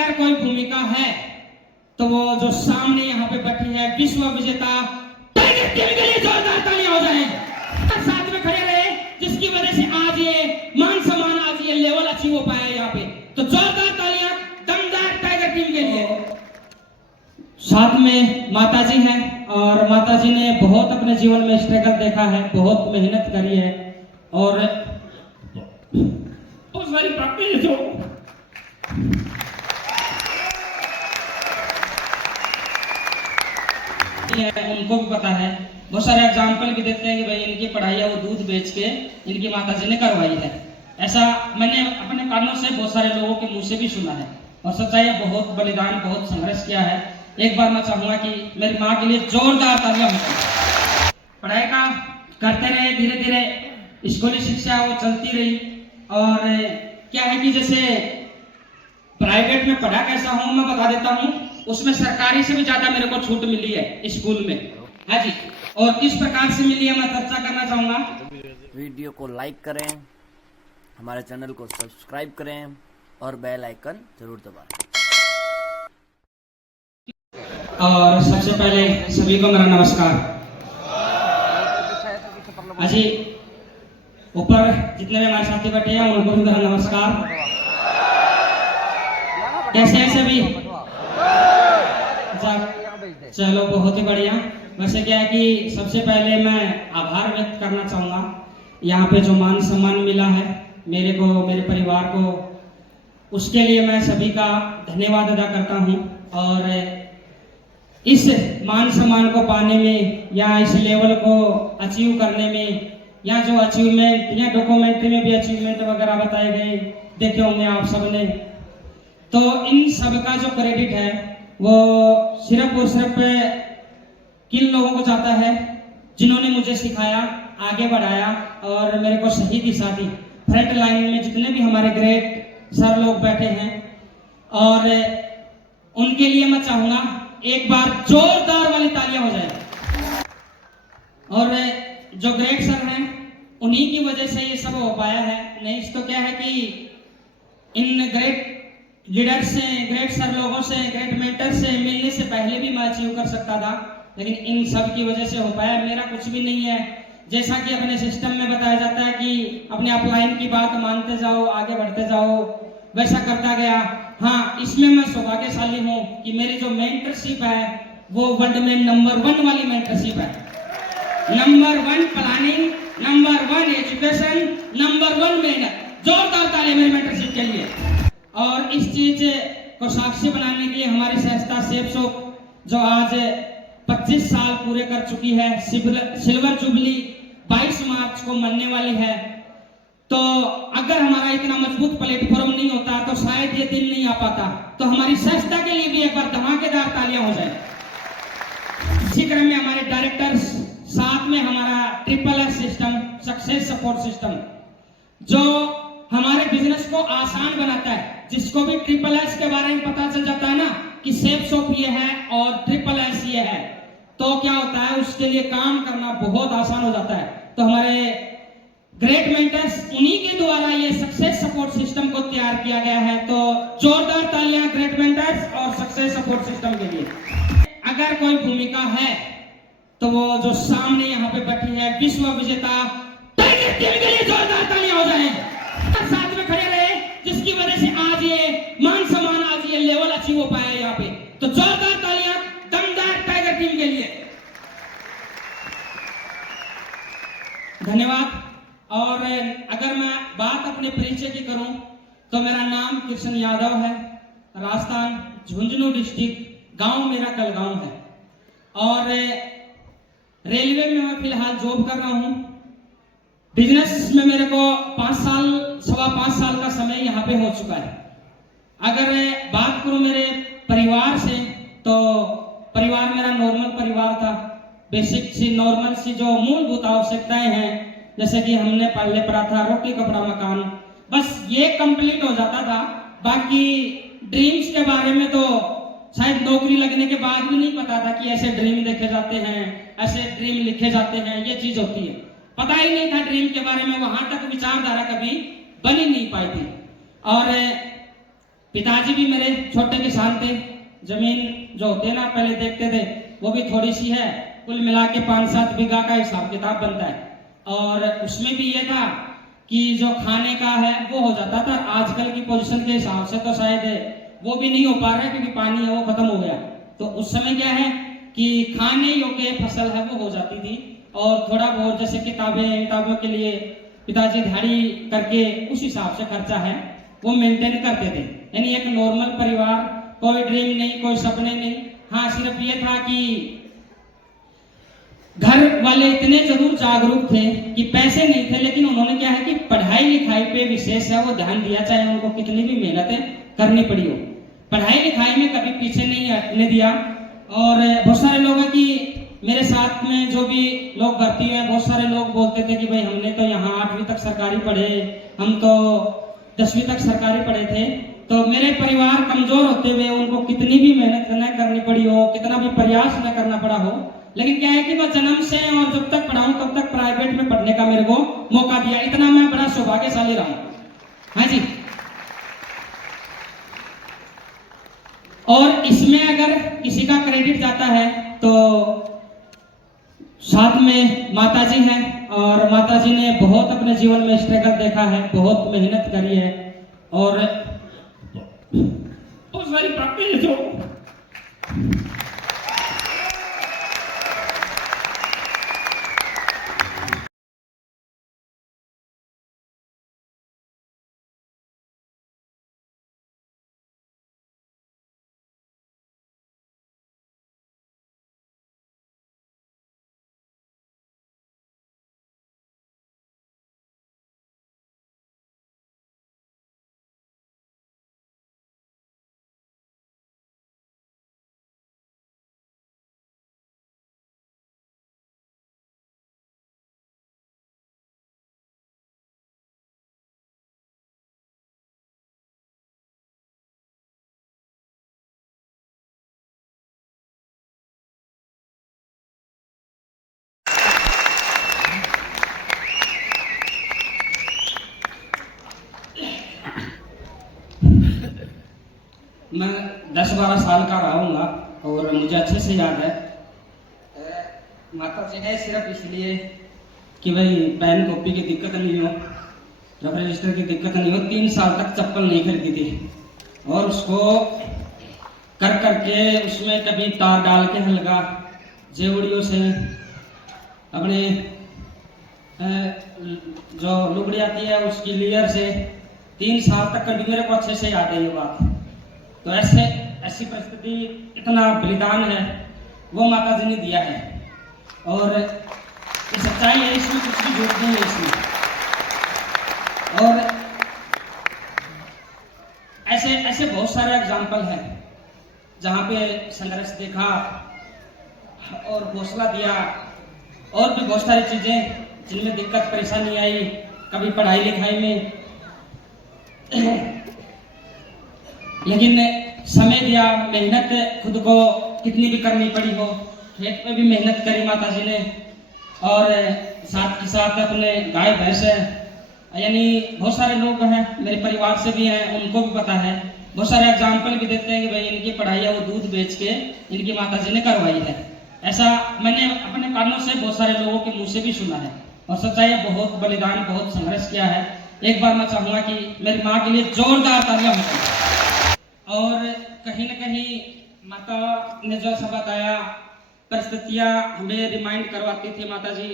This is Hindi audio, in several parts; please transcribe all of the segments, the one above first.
अगर कोई भूमिका है तो वो जो सामने यहाँ पे बैठी है विश्व विजेता टाइगर टीम के लिए जोरदार तालियां हो जाए, साथ में खड़े रहे, जिसकी वजह से आज ये मान सम्मान, आज ये लेवल अचीव हो पाया यहाँ पे। तो जोरदार तालियां दमदार टाइगर टीम के लिए। साथ में माताजी हैं और माताजी ने बहुत अपने जीवन में स्ट्रगल देखा है, बहुत मेहनत करी है और बहुत सारी बातें जो उनको भी पता है। बहुत सारे एग्जाम्पल भी देते हैं कि भाई इनकी पढ़ाई है वो दूध बेच के इनकी माताजी ने करवाई है। ऐसा मैंने अपने कानों से बहुत सारे लोगों के मुंह से भी सुना है और सच्चाई है, बहुत बलिदान, बहुत संघर्ष किया है। एक बार मैं चाहूंगा कि मेरी माँ के लिए जोरदार तालियां हों। पढ़ाई का करते रहे, धीरे धीरे स्कूली शिक्षा वो चलती रही और क्या है कि जैसे प्राइवेट में पढ़ा कैसा हूँ मैं बता देता हूँ, उसमें सरकारी से भी ज्यादा मेरे को छूट मिली है स्कूल में। हाँ जी, और किस प्रकार से मिली है मैं चर्चा करना चाहूंगा। वीडियो को लाइक करें, हमारे चैनल को सब्सक्राइब करें और बेल आइकन जरूर दबाएं। और सबसे पहले सभी को मेरा नमस्कार। अजी ऊपर जितने भी हमारे साथी बैठे हैं उनको भी मेरा नमस्कार। कैसे हैं सभी? चलो बहुत ही बढ़िया। वैसे क्या है कि सबसे पहले मैं आभार व्यक्त करना चाहूँगा, यहाँ पे जो मान सम्मान मिला है मेरे को, मेरे परिवार को, उसके लिए मैं सभी का धन्यवाद अदा करता हूँ। और इस मान सम्मान को पाने में या इस लेवल को अचीव करने में या जो अचीवमेंट या डॉक्यूमेंट्री में भी अचीवमेंट वगैरह बताए गए देखे होंगे आप सबने, तो इन सब का जो क्रेडिट है वो सिर्फ और सिर्फ किन लोगों को जाता है जिन्होंने मुझे सिखाया, आगे बढ़ाया और मेरे को सही दिशा दी। फ्रंट लाइन में जितने भी हमारे ग्रेट सर लोग बैठे हैं और उनके लिए मैं चाहूंगा एक बार जोरदार वाली तालियां हो जाए। और जो ग्रेट सर हैं उन्हीं की वजह से ये सब हो पाया है, नहीं तो क्या है कि इन ग्रेट लीडर से, ग्रेट सर लोगों से, ग्रेट मेंटर से मिलने से पहले भी मैं अचीव कर सकता था, लेकिन इन सब की वजह से हो पाया। मेरा कुछ भी नहीं है, जैसा कि अपने सिस्टम में बताया जाता है कि अपने अपलाइन की बात मानते जाओ, आगे बढ़ते जाओ, वैसा करता गया। हाँ, इसमें मैं सौभाग्यशाली हूँ कि मेरी जो मेंटरशिप है वो वर्ल्ड में नंबर 1 वाली मेंटरशिप है। Number 1 planning, number 1 education, number 1 मेहनत। जोरदार ताली मेरी मेंटरशिप के लिए। और इस चीज को साक्षी बनाने के लिए हमारी संस्था सेफ शॉप जो आज 25 साल पूरे कर चुकी है, सिल्वर जुबली 22 मार्च को मनने वाली है। तो अगर हमारा इतना मजबूत प्लेटफॉर्म नहीं होता तो शायद ये दिन नहीं आ पाता। तो हमारी संस्था के लिए भी एक बार धमाकेदार तालियां हो जाए। इसी क्रम में हमारे डायरेक्टर्स, साथ में हमारा SSS system, success support system, जो हमारे बिजनेस को आसान बनाता है। जिसको भी SSS के बारे में पता चल जाता है ना कि सेफ शॉप ये है और SSS ये है, तो क्या होता है उसके लिए काम करना बहुत आसान हो जाता है। तो हमारे ग्रेट मेंटर्स, उन्हीं के द्वारा ये सक्सेस सपोर्ट सिस्टम को तैयार किया गया है। तो जोरदार तालियां ग्रेट मेंटर्स और सक्सेस सपोर्ट सिस्टम के लिए। अगर कोई भूमिका है तो वो जो सामने यहाँ पे बैठी है विश्व विजेता टाइगर टीम के लिए जोरदार तालियां हो जाए, साथ में खड़े रहे, जिसकी वजह से आज ये मान सम्मान, आज ये लेवल अचीव हो पाया यहाँ पे। तो जोरदार तालियां दमदार टाइगर टीम के लिए। धन्यवाद। और अगर मैं बात अपने परिचय की करूं तो मेरा नाम कृष्ण यादव है, राजस्थान झुंझुनू डिस्ट्रिक्ट, गांव मेरा कलगांव है और रेलवे में मैं फिलहाल जॉब कर रहा हूं। बिजनेस में मेरे को सवा 5 साल का समय यहाँ पे हो चुका है। अगर बात करूं मेरे परिवार से तो परिवार मेरा नॉर्मल परिवार था। बेसिक सी, नॉर्मल सी जो मूलभूत आवश्यकताएं हैं, जैसे कि हमने पहले पढ़ा था रोटी कपड़ा मकान, बस ये कंप्लीट हो जाता था। बाकी ड्रीम्स के बारे में तो शायद नौकरी लगने के बाद भी नहीं पता था कि ऐसे ड्रीम देखे जाते हैं, ऐसे ड्रीम लिखे जाते हैं, ये चीज होती है। पता ही नहीं था ड्रीम के बारे में, वहां तक विचारधारा कभी बन ही नहीं पाई थी। और पिताजी भी मेरे छोटे किसान थे। जमीन जो होते ना पहले देखते थे वो भी थोड़ी सी है, कुल मिला के 5-7 बीघा का हिसाब किताब बनता है। और उसमें भी ये था कि जो खाने का है वो हो जाता था। आजकल की पोजीशन के हिसाब से तो शायद वो भी नहीं हो पा रहा है क्योंकि पानी है वो खत्म हो गया। तो उस समय क्या है कि खाने योग्य फसल है वो हो जाती थी। और थोड़ा बहुत जैसे किताबों के लिए पिताजी दिहाड़ी करके उस हिसाब से खर्चा है वो मेंटेन करते थे। यानी एक नॉर्मल परिवार, कोई ड्रीम नहीं, कोई सपने नहीं। हाँ, सिर्फ ये था कि घर वाले इतने जरूर जागरूक थे कि पैसे नहीं थे, लेकिन उन्होंने क्या है कि पढ़ाई लिखाई पे विशेष है वो ध्यान दिया, चाहे उनको कितनी भी मेहनतें करनी पड़ी हो। पढ़ाई लिखाई में कभी पीछे नहीं हटने दिया। और बहुत सारे लोग हैं कि मेरे साथ में जो भी लोग भर्ती हुए, बहुत सारे लोग बोलते थे कि भाई हमने तो यहाँ 8वीं तक सरकारी पढ़े, हम तो 10वीं तक सरकारी पढ़े थे। तो मेरे परिवार कमजोर होते हुए उनको कितनी भी मेहनत न करनी पड़ी हो, कितना भी प्रयास न करना पड़ा हो, लेकिन क्या है कि मैं जन्म से और जब तक पढ़ा हूं तब तक प्राइवेट में पढ़ने का मेरे को मौका दिया। इतना मैं बड़ा सौभाग्यशाली रहा हूं। हाँ जी। और इसमें अगर किसी का क्रेडिट जाता है तो साथ में माताजी हैं, और माताजी ने बहुत अपने जीवन में स्ट्रगल देखा है, बहुत मेहनत करी है। और बहुत सारी बातें जो मैं 10-12 साल का रहा हूँगा और मुझे अच्छे से याद है। माता जी ने सिर्फ इसलिए कि भाई पेन कॉपी की दिक्कत नहीं हो, रफ रजिस्टर की दिक्कत नहीं हो, 3 साल तक चप्पल नहीं खरीदी थी। और उसको कर करके उसमें कभी तार डाल के हल्का जेवड़ियों से अपने जो लुगड़ी आती है उसकी लेयर से 3 साल तक कभी, मेरे को अच्छे से याद है ये बात। तो ऐसी परिस्थिति, इतना बलिदान है वो माता जी ने दिया है। और ये सच्चाई है, इसमें कुछ भी झूठ नहीं है इसमें। और ऐसे बहुत सारे एग्जाम्पल हैं जहाँ पे संघर्ष देखा और हौसला दिया, और भी बहुत सारी चीजें जिनमें दिक्कत परेशानी आई, कभी पढ़ाई लिखाई में लेकिन समय दिया, मेहनत खुद को कितनी भी करनी पड़ी हो, खेत में भी मेहनत करी माता जी ने। और साथ के साथ अपने गाय भैंस है, यानी बहुत सारे लोग हैं मेरे परिवार से भी हैं, उनको भी पता है। बहुत सारे एग्जाम्पल भी देते हैं कि भाई इनकी पढ़ाई है वो दूध बेच के इनकी माता जी ने करवाई है। ऐसा मैंने अपने कानों से बहुत सारे लोगों के मुंह से भी सुना है। और सच्चाई है, बहुत बलिदान, बहुत संघर्ष किया है। एक बार मैं चाहूंगा कि मेरी माँ के लिए जोरदार तालियां हो। और कहीं न कहीं माता ने जो सब बताया, परिस्थितियां हमें रिमाइंड करवाती थी माता जी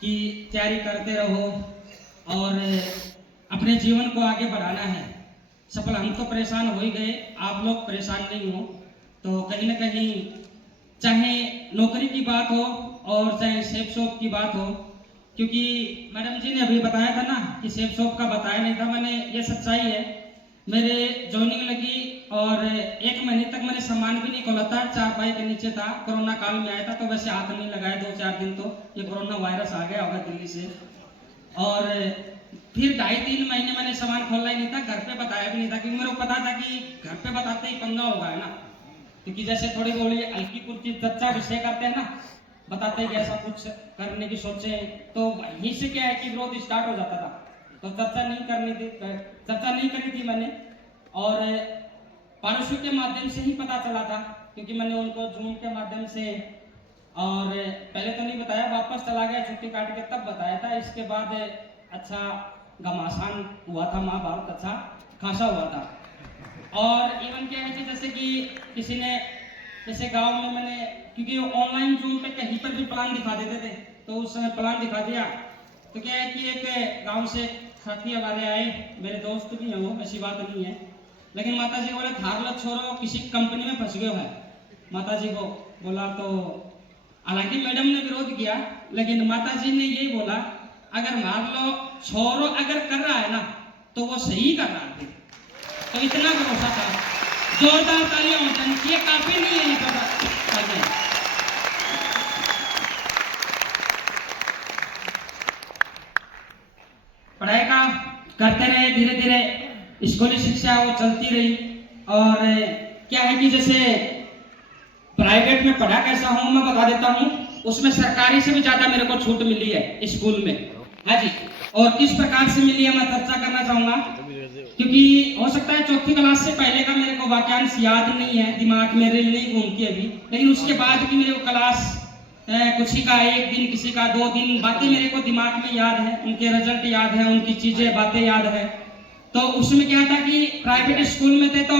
कि तैयारी करते रहो और अपने जीवन को आगे बढ़ाना है। सफल हम तो परेशान हो ही गए, आप लोग परेशान नहीं हो। तो कहीं न कहीं चाहे नौकरी की बात हो और चाहे सेफ शॉप की बात हो, क्योंकि मैडम जी ने अभी बताया था ना कि सेफ शॉप का बताया नहीं था मैंने, ये सच्चाई है। मेरे ज्वाइनिंग लगी और 1 महीने तक मैंने सामान भी नहीं खोला था, 4 पाई के नीचे था। कोरोना काल में आया था तो वैसे हाथ नहीं लगाया 2-4 दिन, तो ये कोरोना वायरस आ गया होगा दिल्ली से। और फिर 2.5-3 महीने मैंने सामान खोलना ही नहीं था, घर पे बताया भी नहीं था, क्योंकि मेरे को पता था कि घर पे बताते ही पंगा होगा, है ना। क्योंकि जैसे थोड़ी बोली हल्की फुल्की चर्चा विषय करते हैं ना, बताते कि ऐसा कुछ करने की सोचे, तो वहीं से क्या है कि विरोध स्टार्ट हो जाता था। तो चर्चा नहीं करी थी मैंने। और पड़ोसियों के माध्यम से ही पता चला था, क्योंकि मैंने उनको जूम के माध्यम से, और पहले तो नहीं बताया, वापस चला गया छुट्टी काट के तब बताया था। इसके बाद अच्छा घमासान हुआ था, माँ बाप अच्छा खासा हुआ था। और इवन क्या है कि जैसे कि किसी ने, जैसे गांव में मैंने, क्योंकि ऑनलाइन जूम पे कहीं पर भी प्लान दिखा देते थे, तो उस समय प्लान दिखा दिया। तो क्या है कि एक गांव से साथी हमारे आए, मेरे दोस्त भी हैं वो, ऐसी बात नहीं है, लेकिन माता जी बोले थार लो छोरो किसी कंपनी में फंस गए है, माता जी को बोला। तो हालांकि मैडम ने विरोध किया, लेकिन माता जी ने यही बोला, अगर मान लो छोरो अगर कर रहा है ना तो वो सही कर रहा है। तो इतना भरोसा था। जोरदार तालियां होनी चाहिए, काफी नहीं है ये पता। पढ़ाई का करते रहे, धीरे धीरे स्कूली शिक्षा वो चलती रही। और क्या है कि जैसे प्राइवेट में पढ़ा कैसा हूं मैं बता देता हूं, उसमें सरकारी से भी ज्यादा मेरे को छूट मिली है स्कूल में। हाँ जी, और किस प्रकार से मिली है मैं चर्चा करना चाहूंगा, क्योंकि हो सकता है चौथी क्लास से पहले का मेरे को वाक्यांश याद नहीं है, दिमाग में रेल नहीं घूमती अभी, लेकिन उसके बाद की मेरे को क्लास कुछ ही का एक दिन, किसी का 2 दिन, बातें मेरे को दिमाग में याद है, उनके रिजल्ट याद है, उनकी चीजें बातें याद है। तो उसमें क्या था कि प्राइवेट स्कूल में थे तो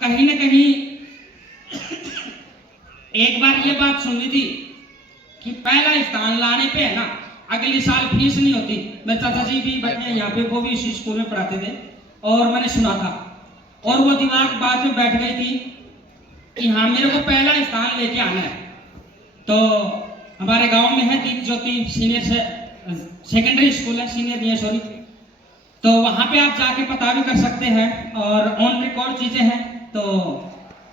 कहीं ना कहीं एक बार ये बात सुनी थी कि पहला स्थान लाने पे है ना अगले साल फीस नहीं होती। मेरे चाचा जी भी बैठे यहाँ पे, वो भी इसी स्कूल में पढ़ाते थे, और मैंने सुना था, और वो दिमाग बाद में बैठ गई थी कि हाँ मेरे को पहला स्थान लेके आना है। तो हमारे गांव में है दीप ज्योति सीनियर सेकेंडरी स्कूल है, सीनियर नहीं है सॉरी, तो वहां पे आप जाके पता भी कर सकते हैं, और ऑन रिकॉर्ड चीजें हैं। तो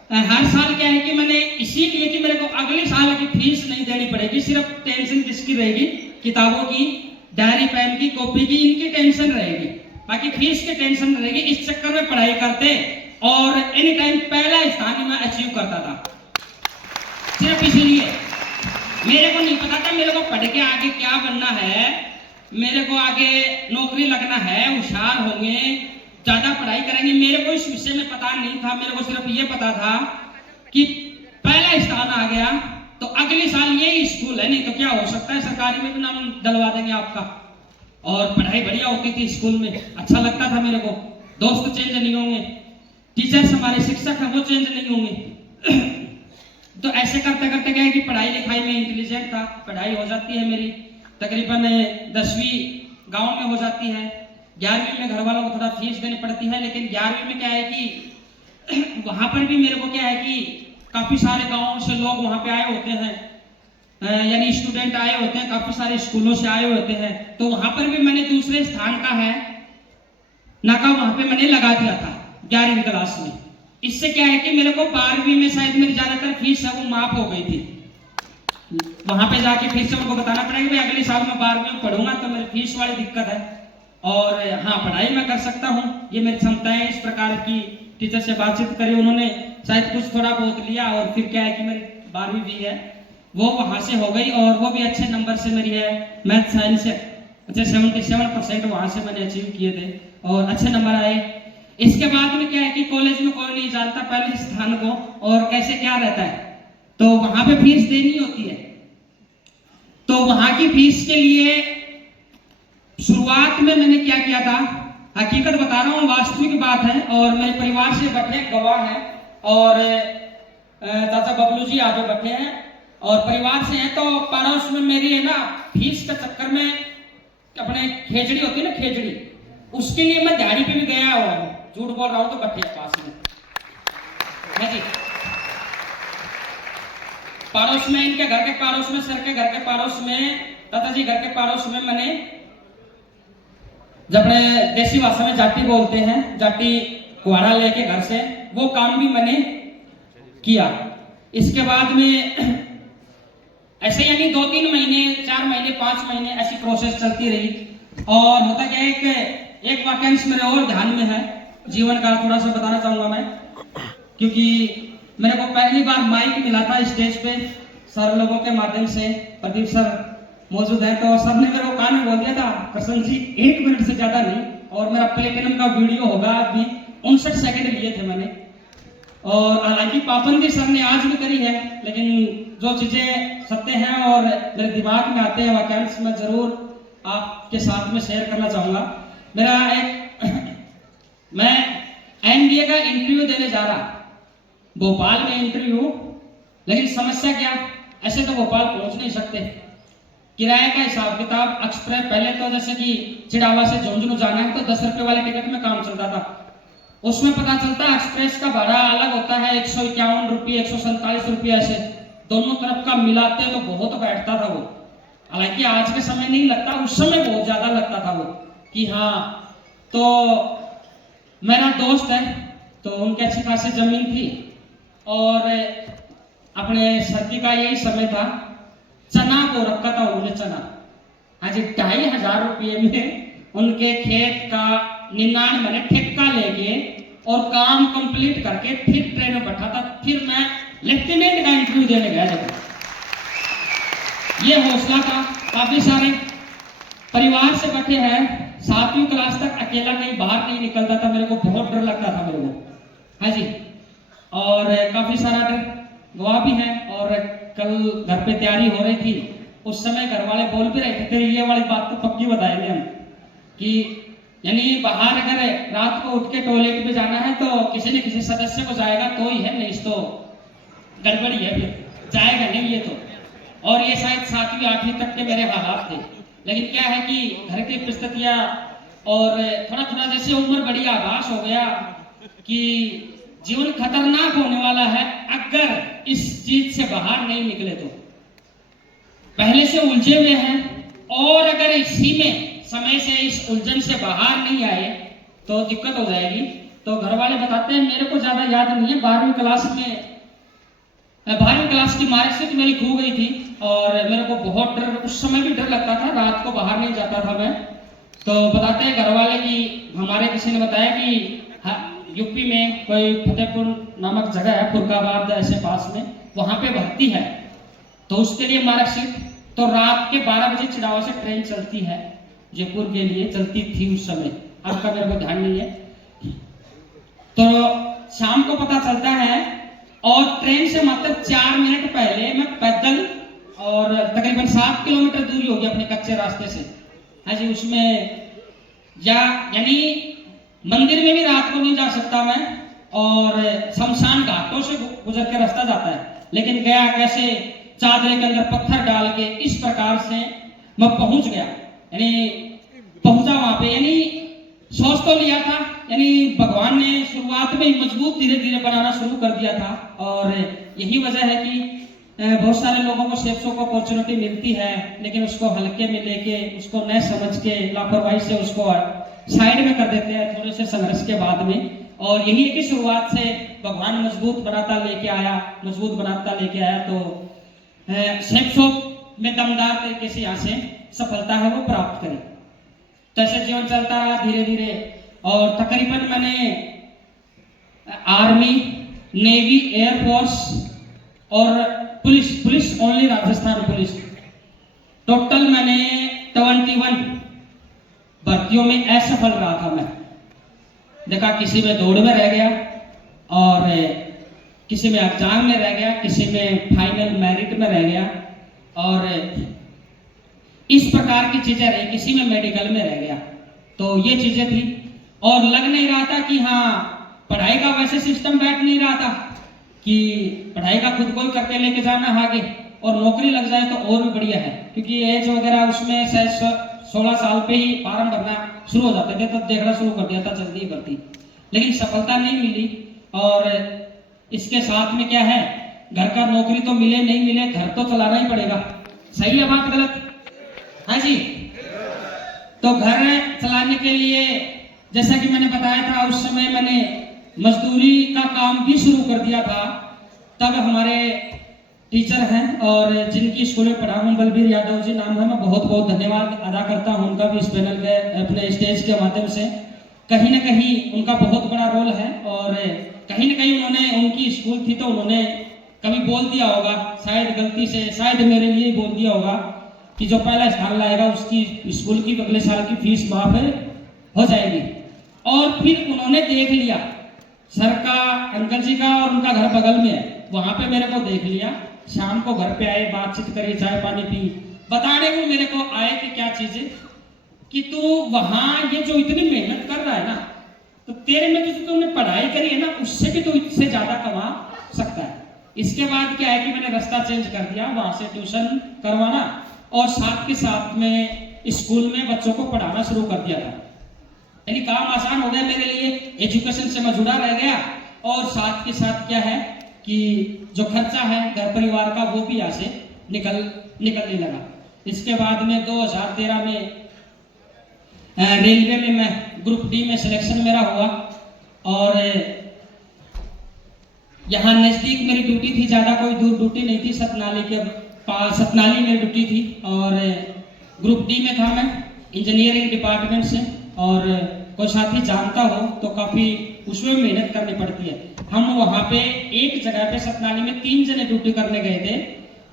हर साल क्या है कि मैंने इसीलिए कि मेरे को अगले साल की फीस नहीं देनी पड़ेगी, सिर्फ टेंशन किसकी रहेगी, किताबों की, डायरी पेन की, कॉपी की, इनकी टेंशन रहेगी, बाकी फीस की टेंशन रहेगी। इस चक्कर में पढ़ाई करते और एनी टाइम पहला स्थान मैं अचीव करता था। सिर्फ इसीलिए मेरे को नहीं पता था मेरे को पढ़ के आगे क्या बनना है, मेरे को आगे नौकरी लगना है, होशियार होंगे, ज्यादा पढ़ाई करेंगे, मेरे को इस विषय में पता नहीं था। मेरे को सिर्फ ये पता था कि पहला स्थान आ गया तो अगले साल यही स्कूल है, नहीं तो क्या हो सकता है सरकारी में भी नाम डलवा देंगे आपका। और पढ़ाई बढ़िया होती थी स्कूल में, अच्छा लगता था मेरे को, दोस्त चेंज नहीं होंगे, टीचर्स हमारे शिक्षक हैं वो चेंज नहीं होंगे। तो ऐसे करते करते क्या है कि पढ़ाई लिखाई में इंटेलिजेंट था, पढ़ाई हो जाती है मेरी तकरीबन 10वीं गांव में हो जाती है। 11वीं में घर वालों को थोड़ा फीस देनी पड़ती है, लेकिन 11वीं में क्या है कि वहां पर भी मेरे को क्या है कि काफी सारे गांवों से लोग वहां पे आए होते हैं, यानी स्टूडेंट आए होते हैं, काफी सारे स्कूलों से आए होते हैं। तो वहां पर भी मैंने दूसरे स्थान का है नाका वहां पे मैंने लगा दिया था 11वीं क्लास में। इससे क्या है कि मेरे को 12वीं में शायद मेरी ज्यादातर फीस है वो माफ हो गई थी। वहां पे जाके फिर से उनको बताना पड़ेगा भाई अगले साल मैं 12वीं में पढ़ूंगा तो मेरी फीस वाली दिक्कत है, और हाँ पढ़ाई मैं कर सकता हूँ, ये मेरी क्षमताएं। इस प्रकार की टीचर से बातचीत करी, उन्होंने शायद कुछ थोड़ा बहुत लिया, और फिर क्या है कि मेरी 12वीं भी है वो वहां से हो गई, और वो भी अच्छे नंबर से मेरी है मैथ साइंस से, अच्छा 77% वहां से मैंने अचीव किए थे और अच्छे नंबर आए। इसके बाद में क्या है कि कॉलेज में कोई नहीं जानता पहले स्थान को और कैसे क्या रहता है, तो वहां पे फीस देनी होती है। तो वहां की फीस के लिए शुरुआत में मैंने क्या किया था, हकीकत बता रहा हूँ, वास्तविक बात है, और मेरे परिवार से बैठे गवाह हैं, और चाचा बबलू जी यहाँ पे बैठे हैं और परिवार से हैं। तो पड़ोस में मेरी है ना फीस के चक्कर में अपने खेजड़ी होती है ना, खेजड़ी, उसके लिए मैं दिहाड़ी पे भी गया हुआ हूँ, झूठ बोल रहा हूँ तो बैठे पास में है जी। पड़ोस में, इनके घर के पड़ोस में, सर के घर के पड़ोस में, दादा जी घर के पड़ोस में मैंने, जब अपने देसी भाषा में जाटी बोलते हैं, जाटी कुआड़ा लेके घर से, वो काम भी मैंने किया। इसके बाद में ऐसे यानी 2-3 महीने, 4 महीने, 5 महीने ऐसी प्रोसेस चलती रही। और होता क्या है, एक वाक्यांश मेरे और ध्यान में है, जीवन का थोड़ा सा बताना चाहूंगा मैं, क्योंकि मेरे को पहली बार माइक मिला था स्टेज पे सर लोगों के माध्यम से, प्रदीप सर मौजूद है, तो सर ने मेरे को कान में बोल दिया था, प्रसन्न जी 1 मिनट से ज्यादा नहीं, और मेरा प्लेटिनम का वीडियो होगा अभी 59 सेकंड लिए थे मैंने। और हालांकि पाबंदी सर ने आज भी करी है, लेकिन जो चीजें सत्य हैं और मेरे दिमाग में आते हैं वाकयांश मैं जरूर आपके साथ में शेयर करना चाहूंगा। मेरा एक मैं एनडीए का इंटरव्यू देने जा रहा, भोपाल में इंटरव्यू। लेकिन समस्या क्या, ऐसे तो भोपाल पहुंच नहीं सकते, किराए का हिसाब किताब एक्सप्रेस, पहले तो जैसे कि चिड़ावा से झुंझुनू जाना है तो 10 रुपए वाले टिकट में काम चलता था। उसमें पता चलता है एक्सप्रेस का भाड़ा अलग होता है, 151 रुपये, 147 रुपये, ऐसे दोनों तरफ का मिलाते तो बहुत बैठता था वो। हालांकि आज के समय नहीं लगता, उस समय बहुत ज्यादा लगता था वो कि हाँ। तो मेरा दोस्त है तो उनकी अच्छी खासी जमीन थी और अपने सर्दी का यही समय था, चना को रखा था उन्होंने, चना। हाँ जी, 2500 रुपये में उनके खेत का 99 मैंने ठेका लेके और काम कंप्लीट करके फिर ट्रेन में बैठा था। फिर मैं लेफ्टिनेंट का इंटरव्यू देने गया था। ये हौसला था। काफी सारे परिवार से बैठे हैं, 7वीं क्लास तक अकेला कहीं बाहर नहीं निकलता था, मेरे को बहुत डर लगता था मेरे को। हाँ जी, और काफी सारा डर गवाह भी है। और कल घर पे तैयारी हो रही थी, उस समय घर वाले बोल भी रहे थे, तेरी ये वाली बात तो पक्की बताएंगे हम कि यानी बाहर अगर रात को उठ के टॉयलेट में जाना है तो किसी न किसी सदस्य को जाएगा तो ही है, नहीं तो गड़बड़ी है, फिर जाएगा नहीं ये तो। और ये शायद 7वीं 8वीं तक के मेरे हालात थे। लेकिन क्या है कि घर की परिस्थितियां और थोड़ा थोड़ा जैसे उम्र बड़ी, आभास हो गया कि जीवन खतरनाक होने वाला है अगर इस चीज से बाहर नहीं निकले तो। पहले से उलझे हुए हैं और अगर इसी में समय से इस उलझन से बाहर नहीं आए तो दिक्कत हो जाएगी। तो घर वाले बताते हैं, मेरे को ज्यादा याद नहीं है, 12वीं क्लास की मार्कशीट मेरी खो गई थी और मेरे को बहुत डर, उस समय भी डर लगता था, रात को बाहर नहीं जाता था मैं। तो बताते हैं घर वाले कि हमारे किसी ने बताया कि यूपी में कोई फतेहपुर नामक जगह है, फुरकाबाद ऐसे पास में, वहां पे भर्ती है तो उसके लिए मार्कशीट। तो रात के 12 बजे चिड़ावा से ट्रेन चलती है जयपुर के लिए, चलती थी उस समय, अब का मेरे को ध्यान नहीं है। तो शाम को पता चलता है और ट्रेन से मात्र 4 मिनट पहले मैं पैदल, और तकरीबन 7 किलोमीटर दूरी होगी अपने कच्चे रास्ते से। हाँ जी, उसमें यानी मंदिर में भी रात को नहीं जा सकता मैं, और शमशान घाटों से गुजर के रास्ता जाता है। लेकिन गया कैसे, चादरे के अंदर पत्थर डाल के इस प्रकार से मैं पहुंच गया, यानी पहुंचा वहां पे। यानी सोच तो लिया था, यानी भगवान ने शुरुआत में ही मजबूत धीरे धीरे बनाना शुरू कर दिया था। और यही वजह है कि बहुत सारे लोगों को सेक्सों को अपॉर्चुनिटी मिलती है, लेकिन उसको हल्के में लेके, उसको न समझ के, लापरवाही से उसको साइड में कर देते हैं थोड़े से संघर्ष के बाद में। और यही है कि शुरुआत से भगवान मजबूत बनाता लेके आया तो सेक्सों में दमदार तरीके से यहाँ से सफलता है वो प्राप्त करें। तो ऐसे जीवन चलता रहा धीरे धीरे। और तकरीबन मैंने आर्मी, नेवी, एयरफोर्स और police only Rajasthan police, total मैंने 21 भर्तियों में असफल रहा था मैं। देखा, किसी में दौड़ में रह गया और किसी में एग्जाम में रह गया, किसी में फाइनल मेरिट में रह गया, और इस प्रकार की चीजें रही, किसी में मेडिकल में रह गया। तो ये चीजें थी और लग नहीं रहा था कि हाँ, पढ़ाई का वैसे सिस्टम बैठ नहीं रहा था कि पढ़ाई का खुद को ही करके लेके जाना आगे, और नौकरी लग जाए तो और भी बढ़िया है, क्योंकि एज वगैरह उसमें 16 साल पे ही फॉर्म भरना शुरू हो जाते थे, तब देखना शुरू कर दिया था जल्दी ही भर्ती। लेकिन सफलता नहीं मिली। और इसके साथ में क्या है, घर का नौकरी तो मिले नहीं मिले, घर तो चलाना ही पड़ेगा। सही है बात, गलत? हाँ जी। तो घर चलाने के लिए जैसा कि मैंने बताया था, उस समय मैंने मजदूरी का काम भी शुरू कर दिया था। तब हमारे टीचर हैं और जिनकी स्कूल में पढ़ा हूँ, बलबीर यादव जी नाम है, मैं बहुत बहुत धन्यवाद अदा करता हूँ उनका भी इस पैनल के अपने स्टेज के माध्यम से। कहीं ना कहीं उनका बहुत बड़ा रोल है, और कहीं ना कहीं उन्होंने, उनकी स्कूल थी तो उन्होंने कभी बोल दिया होगा, शायद गलती से, शायद मेरे लिए बोल दिया होगा कि जो पहला स्थान लाएगा उसकी स्कूल की अगले साल की फीस माफ हो जाएगी। और फिर उन्होंने देख लिया, सर का, अंकल जी का और उनका घर बगल में है, वहां पे मेरे को देख लिया। शाम को घर पे आए, बातचीत करी, चाय पानी पी, बताने को मेरे को आए कि क्या चीज है, कि तू वहां ये जो इतनी मेहनत कर रहा है ना, तो तेरे में जो तुमने पढ़ाई करी है ना, उससे भी तो इससे ज्यादा कमा सकता है। इसके बाद क्या है कि मैंने रास्ता चेंज कर दिया, वहां से ट्यूशन करवाना और साथ के साथ में स्कूल में बच्चों को पढ़ाना शुरू कर दिया था। यानी काम आसान हो गया मेरे लिए, एजुकेशन से मैं जुड़ा रह गया और साथ के साथ क्या है कि जो खर्चा है घर परिवार का वो भी यहाँ से निकलने लगा। इसके बाद में 2013 में रेलवे में मैं ग्रुप डी में सिलेक्शन मेरा हुआ और यहाँ नजदीक मेरी ड्यूटी थी, ज्यादा कोई दूर ड्यूटी नहीं थी, सतनाली के पास, सतनाली में ड्यूटी थी और ग्रुप डी में था मैं, इंजीनियरिंग डिपार्टमेंट से। और कोई साथी जानता हो तो काफी उसमें मेहनत करनी पड़ती है। हम वहां पे एक जगह पे सतनाली में 3 जने ड्यूटी करने गए थे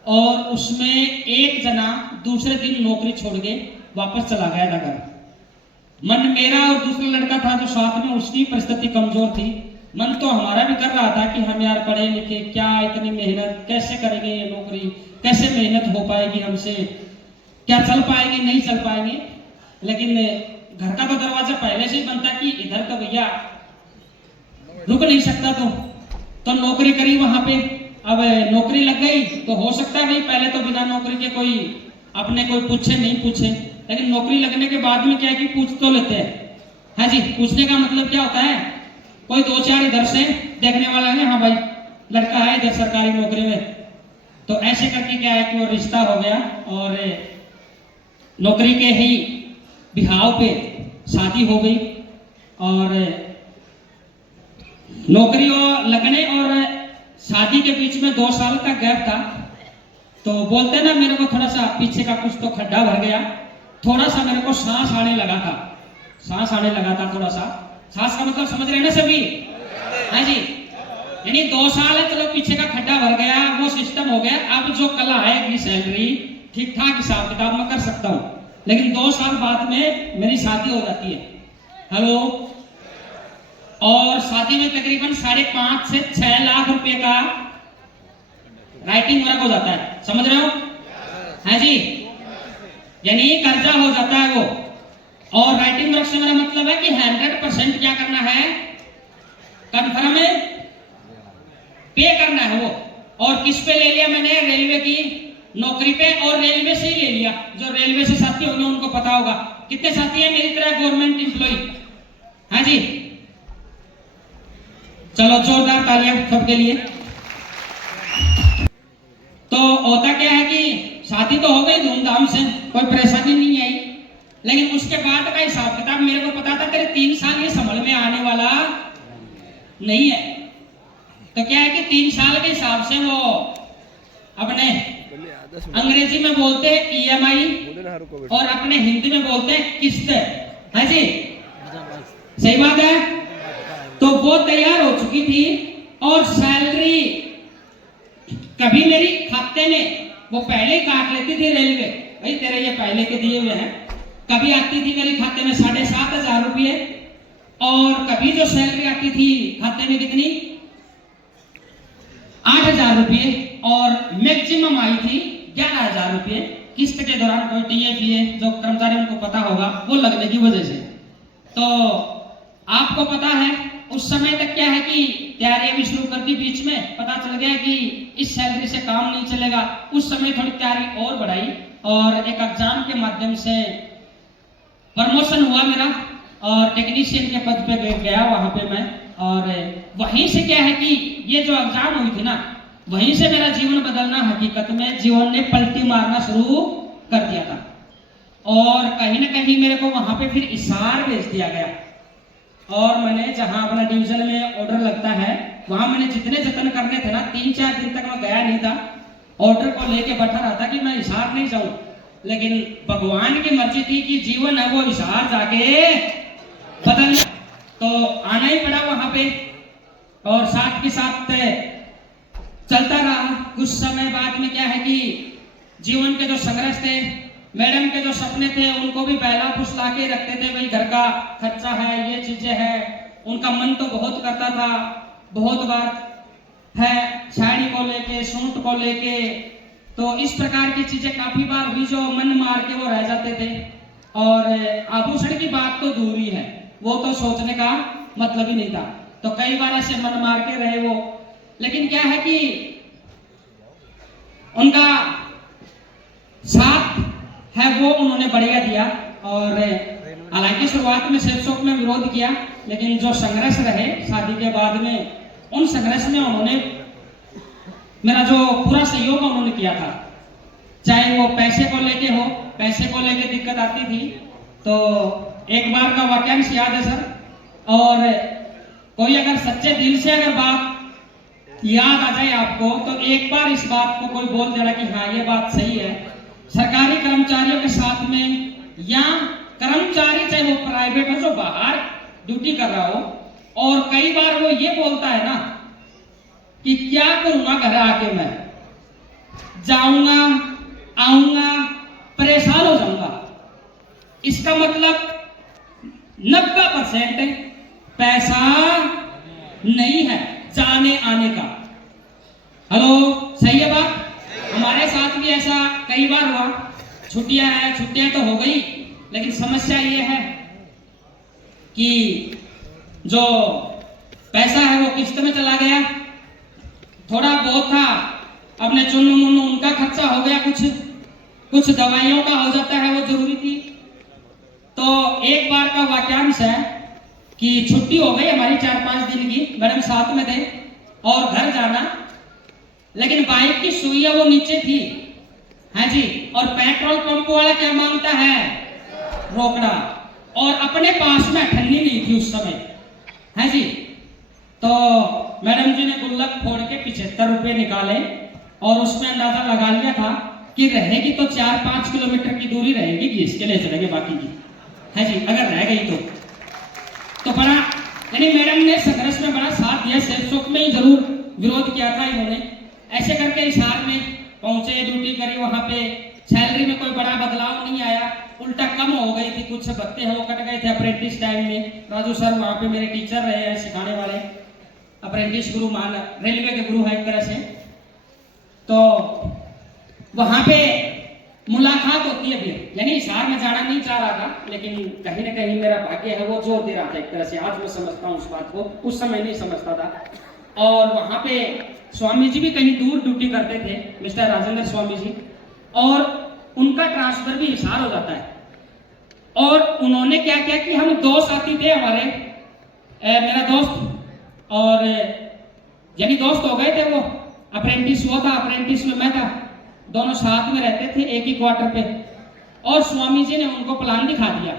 और उसमें एक जना दूसरे दिन नौकरी छोड़ के वापस चला गया था घर। मन मेरा और दूसरा लड़का था जो साथ में, उसकी परिस्थिति कमजोर थी। मन तो हमारा भी कर रहा था कि हम यार पढ़े लिखे, क्या इतनी मेहनत कैसे करेंगे, ये नौकरी कैसे मेहनत हो पाएगी हमसे, क्या चल पाएंगे नहीं चल पाएंगे। लेकिन घर का तो दरवाजा पहले से ही बनता कि इधर तो भैया रुक नहीं सकता, तो नौकरी करी वहां पे। अब नौकरी लग गई तो हो सकता है भाई पहले तो बिना नौकरी के कोई अपने कोई पूछे नहीं पूछे, लेकिन नौकरी लगने के बाद में क्या है कि पूछ तो लेते हैं। हाँ जी, पूछने का मतलब क्या होता है, कोई 2-4 इधर से देखने वाला है, हाँ भाई लड़का है इधर सरकारी नौकरी में, तो ऐसे करके क्या है कि वो रिश्ता हो गया और नौकरी के ही बिहाव पे शादी हो गई। और नौकरी और लगने और शादी के बीच में 2 साल का गैप था, तो बोलते ना मेरे को थोड़ा सा पीछे का कुछ तो खड्डा भर गया, थोड़ा सा मेरे को सांस आने लगा था, थोड़ा सा सांस का मतलब समझ रहे हैं ना सभी? हाँ जी, यानी 2 साल है, चलो पीछे का खड्डा भर गया, वो सिस्टम हो गया। अब जो कला आएगी सैलरी ठीक ठाक हिसाब किताब में कर सकता हूँ, लेकिन 2 साल बाद में मेरी शादी हो जाती है। हेलो, और शादी में तकरीबन 5.5 से 6 लाख रुपए का राइटिंग वर्क हो जाता है, समझ रहे हो? हाँ जी, यानी कर्जा हो जाता है वो। और राइटिंग वर्क से मेरा मतलब है कि 100% क्या करना है, कन्फर्म है, पे करना है वो। और किस पे ले लिया मैंने? रेलवे की नौकरी पे, और रेलवे से ही ले लिया। जो रेलवे से साथी होंगे उनको पता होगा, कितने साथी हैं मेरी तरह गवर्नमेंट एम्प्लॉय? हाँ जी, चलो जोरदार तालियां सबके लिए। तो होता क्या है कि शादी तो हो गई धूमधाम से, कोई परेशानी नहीं आई, लेकिन उसके बाद का हिसाब किताब मेरे को पता था तेरे 3 साल ये संभल में आने वाला नहीं है। तो क्या है कि 3 साल के हिसाब से वो अपने अंग्रेजी में बोलते हैं EMI और अपने हिंदी में बोलते हैं किस्त। है जी, सही बात है। तो वो तैयार हो चुकी थी और सैलरी कभी मेरी खाते में वो पहले काट लेती थी रेलवे, भाई तेरे ये पहले के दिए हुए हैं। कभी आती थी मेरे खाते में 7,500 रुपये, और कभी जो सैलरी आती थी खाते में कितनी, 8,000 रुपये, और मैक्सिमम आई थी 11,000 रुपये। किस्त के दौरान कोई TFE जो कर्मचारी उनको पता होगा वो लगने की वजह से। तो आपको पता है उस समय तक क्या है कि तैयारियां भी शुरू कर दी, बीच में पता चल गया कि इस सैलरी से काम नहीं चलेगा। उस समय थोड़ी तैयारी और बढ़ाई और एक एग्जाम के माध्यम से प्रमोशन हुआ मेरा और टेक्नीशियन के पद पे गया वहां पे मैं। और वहीं से क्या है कि ये जो एग्जाम हुई थी ना, वहीं से मेरा जीवन बदलना, हकीकत में जीवन ने पलटी मारना शुरू कर दिया था। और कहीं ना कहीं मेरे को वहां पे फिर हिसार भेज दिया गया, और मैंने जहां अपना डिवीजन में ऑर्डर लगता है वहां मैंने जितने जतन करने थे ना, 3-4 दिन तक मैं गया नहीं था। ऑर्डर को लेके बैठा रहा था कि मैं हिसार नहीं जाऊं, लेकिन भगवान की मर्जी थी कि जीवन है वो हिसार जाके बदल, तो आना ही पड़ा वहां पे। और साथ के साथ चलता रहा। कुछ समय बाद में क्या है कि जीवन के जो संघर्ष थे मैडम के जो सपने थे उनको भी बहला फुसला के रखते थे, भाई घर का खर्चा है, ये चीजें हैं। उनका मन तो बहुत करता था, बहुत बार है साड़ी को लेके, सूट को लेके, तो इस प्रकार की चीजें काफी बार हुई जो मन मार के वो रह जाते थे। और आभूषण की बात तो दूर ही है, वो तो सोचने का मतलब ही नहीं था। तो कई बार ऐसे मन मार के रहे वो, लेकिन क्या है कि उनका साथ है वो उन्होंने बढ़िया दिया। और हालांकि शुरुआत में सेल्स शॉप में विरोध किया, लेकिन जो संघर्ष रहे शादी के बाद में, उन संघर्ष में उन्होंने मेरा जो पूरा सहयोग उन्होंने किया था। चाहे वो पैसे को लेके हो, पैसे को लेके दिक्कत आती थी तो एक बार का वाक्यांश याद है सर, और कोई अगर सच्चे दिल से अगर बात याद आ जाए आपको तो एक बार इस बात को कोई बोल देना कि हाँ ये बात सही है। सरकारी कर्मचारियों के साथ में या कर्मचारी चाहे वो प्राइवेट हो जो बाहर ड्यूटी कर रहा हो, और कई बार वो ये बोलता है ना कि क्या करूंगा घर आके, मैं जाऊंगा आऊंगा परेशान हो जाऊंगा। इसका मतलब 90% पैसा नहीं है जाने आने का। हेलो, सही है बात? हमारे साथ भी ऐसा कई बार हुआ। छुट्टियां हैं, छुट्टियां तो हो गई, लेकिन समस्या ये है कि जो पैसा है वो किस्त में चला गया, थोड़ा बहुत था अपने चुन्नू मुन्नू उनका खर्चा हो गया, कुछ दवाइयों का हो जाता है, वो जरूरी थी। तो एक बार का वाक्यांश है कि छुट्टी हो गई हमारी 4-5 दिन की, मैडम साथ में थे और घर जाना, लेकिन बाइक की सुइया वो नीचे थी, है जी, और पेट्रोल पंप वाला क्या मांगता है, रोकड़ा, और अपने पास में ठन्नी नहीं थी उस समय, है जी। तो मैडम जी ने गुल्लक फोड़ के 75 रुपए निकाले और उसमें अंदाजा लगा लिया था कि रहेगी तो 4-5 किलोमीटर की दूरी रहेगी कि इसके लिए चलेंगे बाकी की, है जी, अगर रह गई तो बड़ा, यानी मैडम ने संघर्ष में बड़ा साथ दिया। सेल्स शॉप में ही जरूर विरोध किया था इन्होंने। ऐसे करके हिसार में पहुंचे, ड्यूटी करी, वहां पे सैलरी में कोई बड़ा बदलाव नहीं आया, उल्टा कम हो गई थी, कुछ भत्ते हैं वो कट गए थे अप्रेंटिस टाइम में। राजू सर वहां पे मेरे टीचर रहे हैं, सिखाने वाले, अप्रेंटिस गुरु मान, रेलवे के गुरु है एक तरह से। तो वहां पे मुलाकात होती है फिर, यानी हिसार में जाना नहीं चाह रहा था, लेकिन कहीं ना कहीं मेरा भाग्य है वो जोर दे रहा था एक तरह से। आज मैं समझता हूँ उस बात को, उस समय नहीं समझता था। और वहां पे स्वामी जी भी कहीं दूर ड्यूटी करते थे, मिस्टर राजेंद्र स्वामी जी, और उनका ट्रांसफर भी हिसार हो जाता है। और उन्होंने क्या किया कि हम दो साथी थे हमारे, मेरा दोस्त और यानी दोस्त हो गए थे, वो अप्रेंटिस हुआ था, अप्रेंटिस में मैं था, दोनों साथ में रहते थे एक ही क्वार्टर पे। और स्वामी जी ने उनको प्लान दिखा दिया।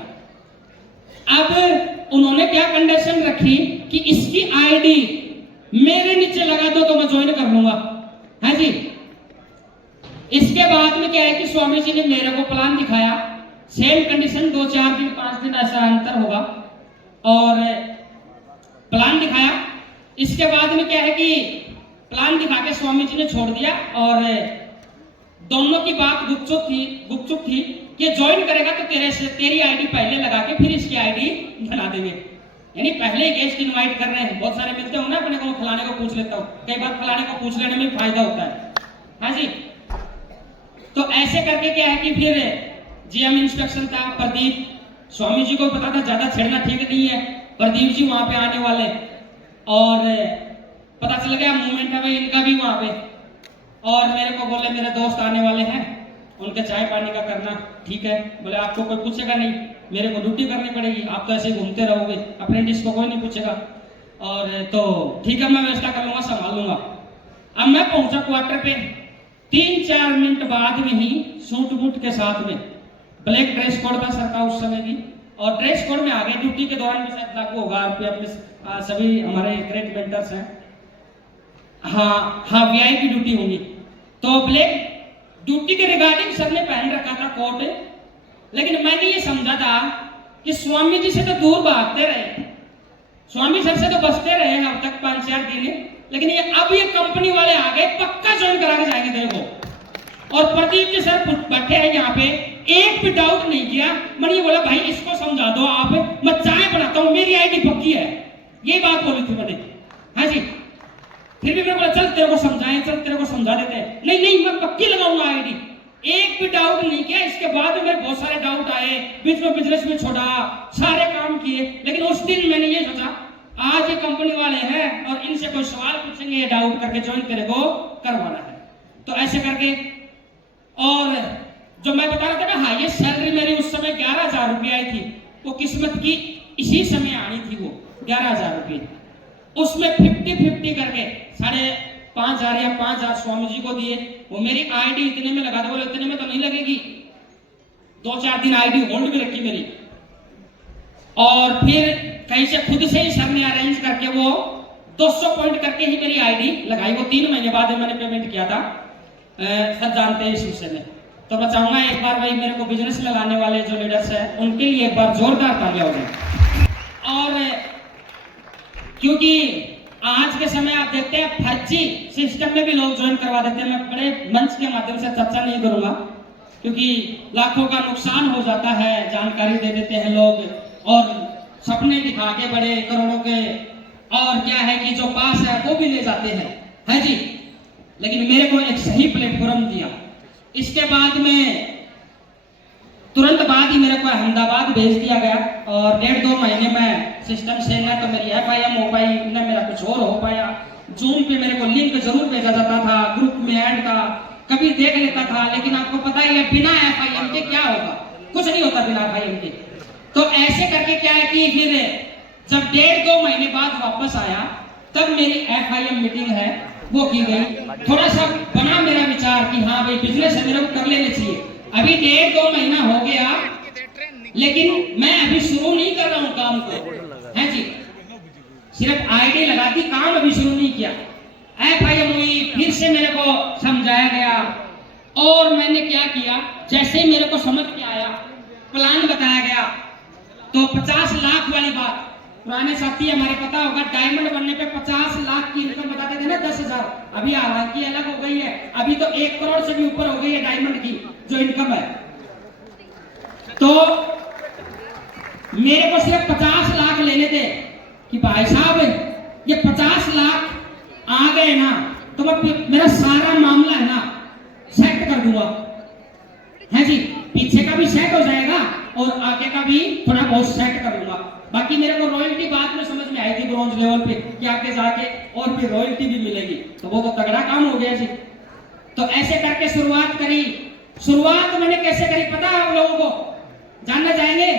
अब उन्होंने क्या कंडीशन रखी कि इसकी आईडी मेरे नीचे लगा दो तो मैं ज्वाइन कर लूंगा, है जी। इसके बाद में क्या है कि स्वामी जी ने मेरे को प्लान दिखाया, सेम कंडीशन, 2-4 दिन 5 दिन ऐसा अंतर होगा, और प्लान दिखाया। इसके बाद में क्या है कि प्लान दिखा के स्वामी जी ने छोड़ दिया, और दोनों की बात गुपचुप थी कि ज्वाइन करेगा तो तेरी आईडी पहले लगा के फिर इसकी आईडी बना देंगे। यानी पहले ही गेस्ट इनवाइट कर रहे हैं, बहुत सारे मिलते हो ना, अपने को फलाने को पूछ लेता हूँ, कई बार फलाने को पूछ लेने में फायदा होता है, हाँ जी। तो ऐसे करके क्या है कि फिर जीएम इंस्ट्रक्शन था, प्रदीप, स्वामी जी को पता था ज्यादा छेड़ना ठीक नहीं है, प्रदीप जी वहां पे आने वाले, और पता चल गया मूवमेंट है भाई इनका भी वहां पे, और मेरे को बोले मेरे दोस्त आने वाले हैं, उनके चाय पानी का करना, ठीक है। बोले आपको कोई पूछेगा नहीं, मेरे को ड्यूटी करनी पड़ेगी, आप तो ऐसे घूमते रहोगे, अप्रेंटिस को कोई नहीं पूछेगा, और तो ठीक है मैं व्यवस्था कर लूंगा, संभाल लूंगा। अब मैं पहुंचा क्वार्टर पे, 3-4 मिनट बाद में ही सूट बूट के साथ में, ब्लैक ड्रेस कोड था सर का उस समय भी, और ड्रेस कोड में आ गए। ड्यूटी के दौरान भी शायद लागू होगा अपने सभी हमारे ग्रेट वेंडर्स हैं, हाँ वीआईपी ड्यूटी होगी। तो ब्लैक ड्यूटी के रिगार्डिंग सर ने पहन रखा था कोट, लेकिन मैंने ये समझा था कि स्वामी जी से तो दूर भागते रहे, स्वामी सर से तो बचते रहे अब तक 5-4 दिन, लेकिन ये कंपनी वाले आ गए, पक्का ज्वाइन करा के जाएंगे तेरे को। और प्रदीप जी सर बैठे हैं यहाँ पे, एक भी डाउट नहीं किया। मैंने ये बोला भाई इसको समझा दो आप, मैं चाय बनाता हूँ, मेरी आईडी पक्की है, ये बात बोली थी मैंने। हाँ जी, फिर भी मैं बोला चल तेरे को समझाएं, चल तेरे को समझा देते हैं। नहीं नहीं मैं पक्की लगाऊंगा आईडी। एक भी डाउट नहीं किया। इसके बाद में मेरे बहुत सारे डाउट आए, बीच में बिजनेस भी छोड़ा, सारे काम किए, लेकिन उस दिन मैंने ये सोचा आज ये कंपनी वाले हैं और इनसे कोई सवाल पूछेंगे, ये डाउट करके ज्वाइन तेरे को करवाना है। तो ऐसे करके, और जो मैं बता रहा था ना हाईएस्ट सैलरी मेरी उस समय 11,000 रुपये आई थी, वो किस्मत की इसी समय आई थी, वो 11,000 रुपये। उसमें 50-50 करके 5,500 या 5,000 स्वामी जी को दिए। वो मेरी आईडी इतने में लगा दे, बोले इतने में तो नहीं लगेगी। 2-4 दिन आईडी होल्ड भी रखी मेरी, और फिर कहीं से खुद से ही सर ने अरेंज करके वो 200 पॉइंट करके ही मेरी आईडी लगाई। वो 3 महीने बाद मैंने पेमेंट किया था। सब जानते हैं इस विषय में। तो मैं चाहूंगा एक बार भाई मेरे को बिजनेस में लाने वाले जो लीडर्स हैं उनके लिए एक बार जोरदार तालियां हो जाए। और क्योंकि आज के समय आप देखते हैं फर्जी सिस्टम में भी लोग ज्वाइन करवा देते हैं। मैं बड़े मंच के माध्यम से चर्चा नहीं करूंगा, क्योंकि लाखों का नुकसान हो जाता है, जानकारी दे देते हैं लोग और सपने दिखा के बड़े करोड़ों के, और क्या है कि जो पास है वो भी ले जाते हैं, है जी। लेकिन मेरे को एक सही प्लेटफॉर्म दिया। इसके बाद में तुरंत बाद ही मेरे को अहमदाबाद भेज दिया गया, और 1.5-2 महीने में सिस्टम से न तो मेरी FIM हो पाई, न मेरा कुछ और हो पाया। जूम पे मेरे को लिंक जरूर भेजा जाता था, ग्रुप में ऐड था, कभी देख लेता था, लेकिन आपको पता ही है बिना FIM के क्या होगा, कुछ नहीं होता बिना FIM के। तो ऐसे करके क्या है कि फिर जब 1.5-2 महीने बाद वापस आया, तब मेरी FIM मीटिंग है वो की गई। थोड़ा सा बना मेरा विचार कि हाँ भाई बिजनेस है, मेरे को कर लेना चाहिए। अभी 1.5-2 महीना हो गया, लेकिन मैं अभी शुरू नहीं कर रहा हूँ काम को, है जी। सिर्फ आईडी लगा दी, काम अभी शुरू नहीं किया। FIM हुई, फिर से मेरे को समझाया गया, और मैंने क्या किया, जैसे ही मेरे को समझ में आया, प्लान बताया गया, तो 50 लाख वाली बात, पुराने साथी हमारे पता होगा, डायमंड बनने पे 50 लाख की इनकम बताते थे ना, 10,000। अभी हालांकि अलग हो गई है, अभी तो 1 करोड़ से भी ऊपर हो गई है डायमंड की जो इनकम है। तो मेरे को सिर्फ 50 लाख लेने थे कि भाई साहब ये 50 लाख आ गए ना, तो मैं मेरा सारा मामला है ना सेट कर दूंगा, है जी। पीछे का भी सेट हो जाएगा और आगे का भी थोड़ा बहुत सेट कर दूंगा। बाकी मेरे को रॉयल्टी बाद में समझ में आई थी ब्रॉन्ज लेवल पे कि आगे जाके और फिर रॉयल्टी भी मिलेगी, तो वो तो तगड़ा काम हो गया जी। तो ऐसे करके शुरुआत करी। शुरुआत मैंने कैसे करी पता है आप लोगों को, जानना चाहेंगे?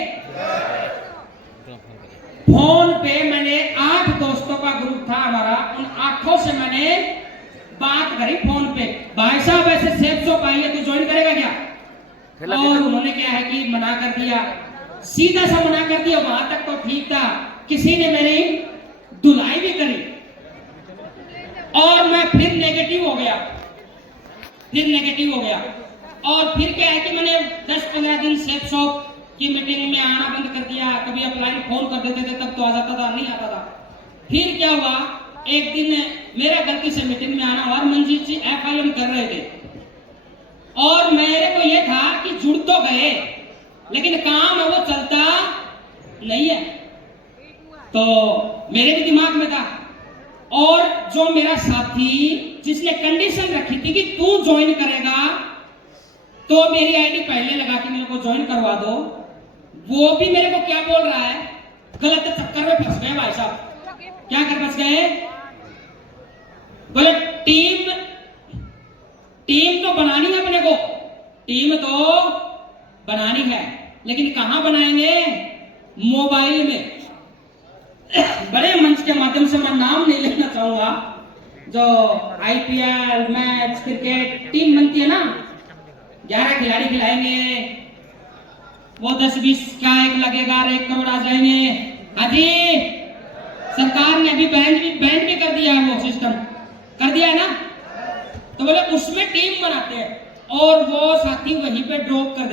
फोन पे मैंने 8 दोस्तों का ग्रुप था हमारा, उन 8 से मैंने बात करी फोन पे, भाई साहब ऐसे सेफ शॉप आई है, तू ज्वाइन करेगा क्या? और उन्होंने क्या है कि मना कर दिया, सीधा सा मना कर दिया। वहां तक तो ठीक था, किसी ने मेरी धुलाई भी करी, और मैं फिर नेगेटिव हो गया, और फिर क्या है कि मैंने 10-15 दिन सेफ शॉप की मीटिंग में आना बंद कर दिया। कभी अपलाइन फोन कर देते थे तब तो आ जाता था, नहीं आता था। फिर क्या हुआ, एक दिन मेरा गलती से मीटिंग में आना हुआ, मंजीत जी FIM कर रहे थे, और मेरे को ये था कि जुड़ तो गए लेकिन काम है वो चलता नहीं है, तो मेरे भी दिमाग में था। और जो मेरा साथी जिसने कंडीशन रखी थी कि तू ज्वाइन करेगा तो मेरी आईडी पहले लगा के मेरे को ज्वाइन करवा दो, वो भी मेरे को क्या बोल रहा है, गलत चक्कर में फंस गए भाई साहब। क्या कर फंस गए? बोले टीम तो बनानी है, अपने को टीम तो बनानी है, लेकिन कहां बनाएंगे? मोबाइल में। बड़े मंच के माध्यम से मैं नाम नहीं लेना चाहूंगा, जो IPL मैच क्रिकेट टीम बनती है ना, 11 खिलाड़ी खिलाएंगे, वो 10-20 का एक लगेगा, 1 करोड़ आ जाएंगे। अजी सरकार ने अभी बैन भी कर दिया है, वो सिस्टम कर दिया है ना, तो बोले उसमें टीम बनाते हैं, और वो साथी वहीं पे ड्रॉप कर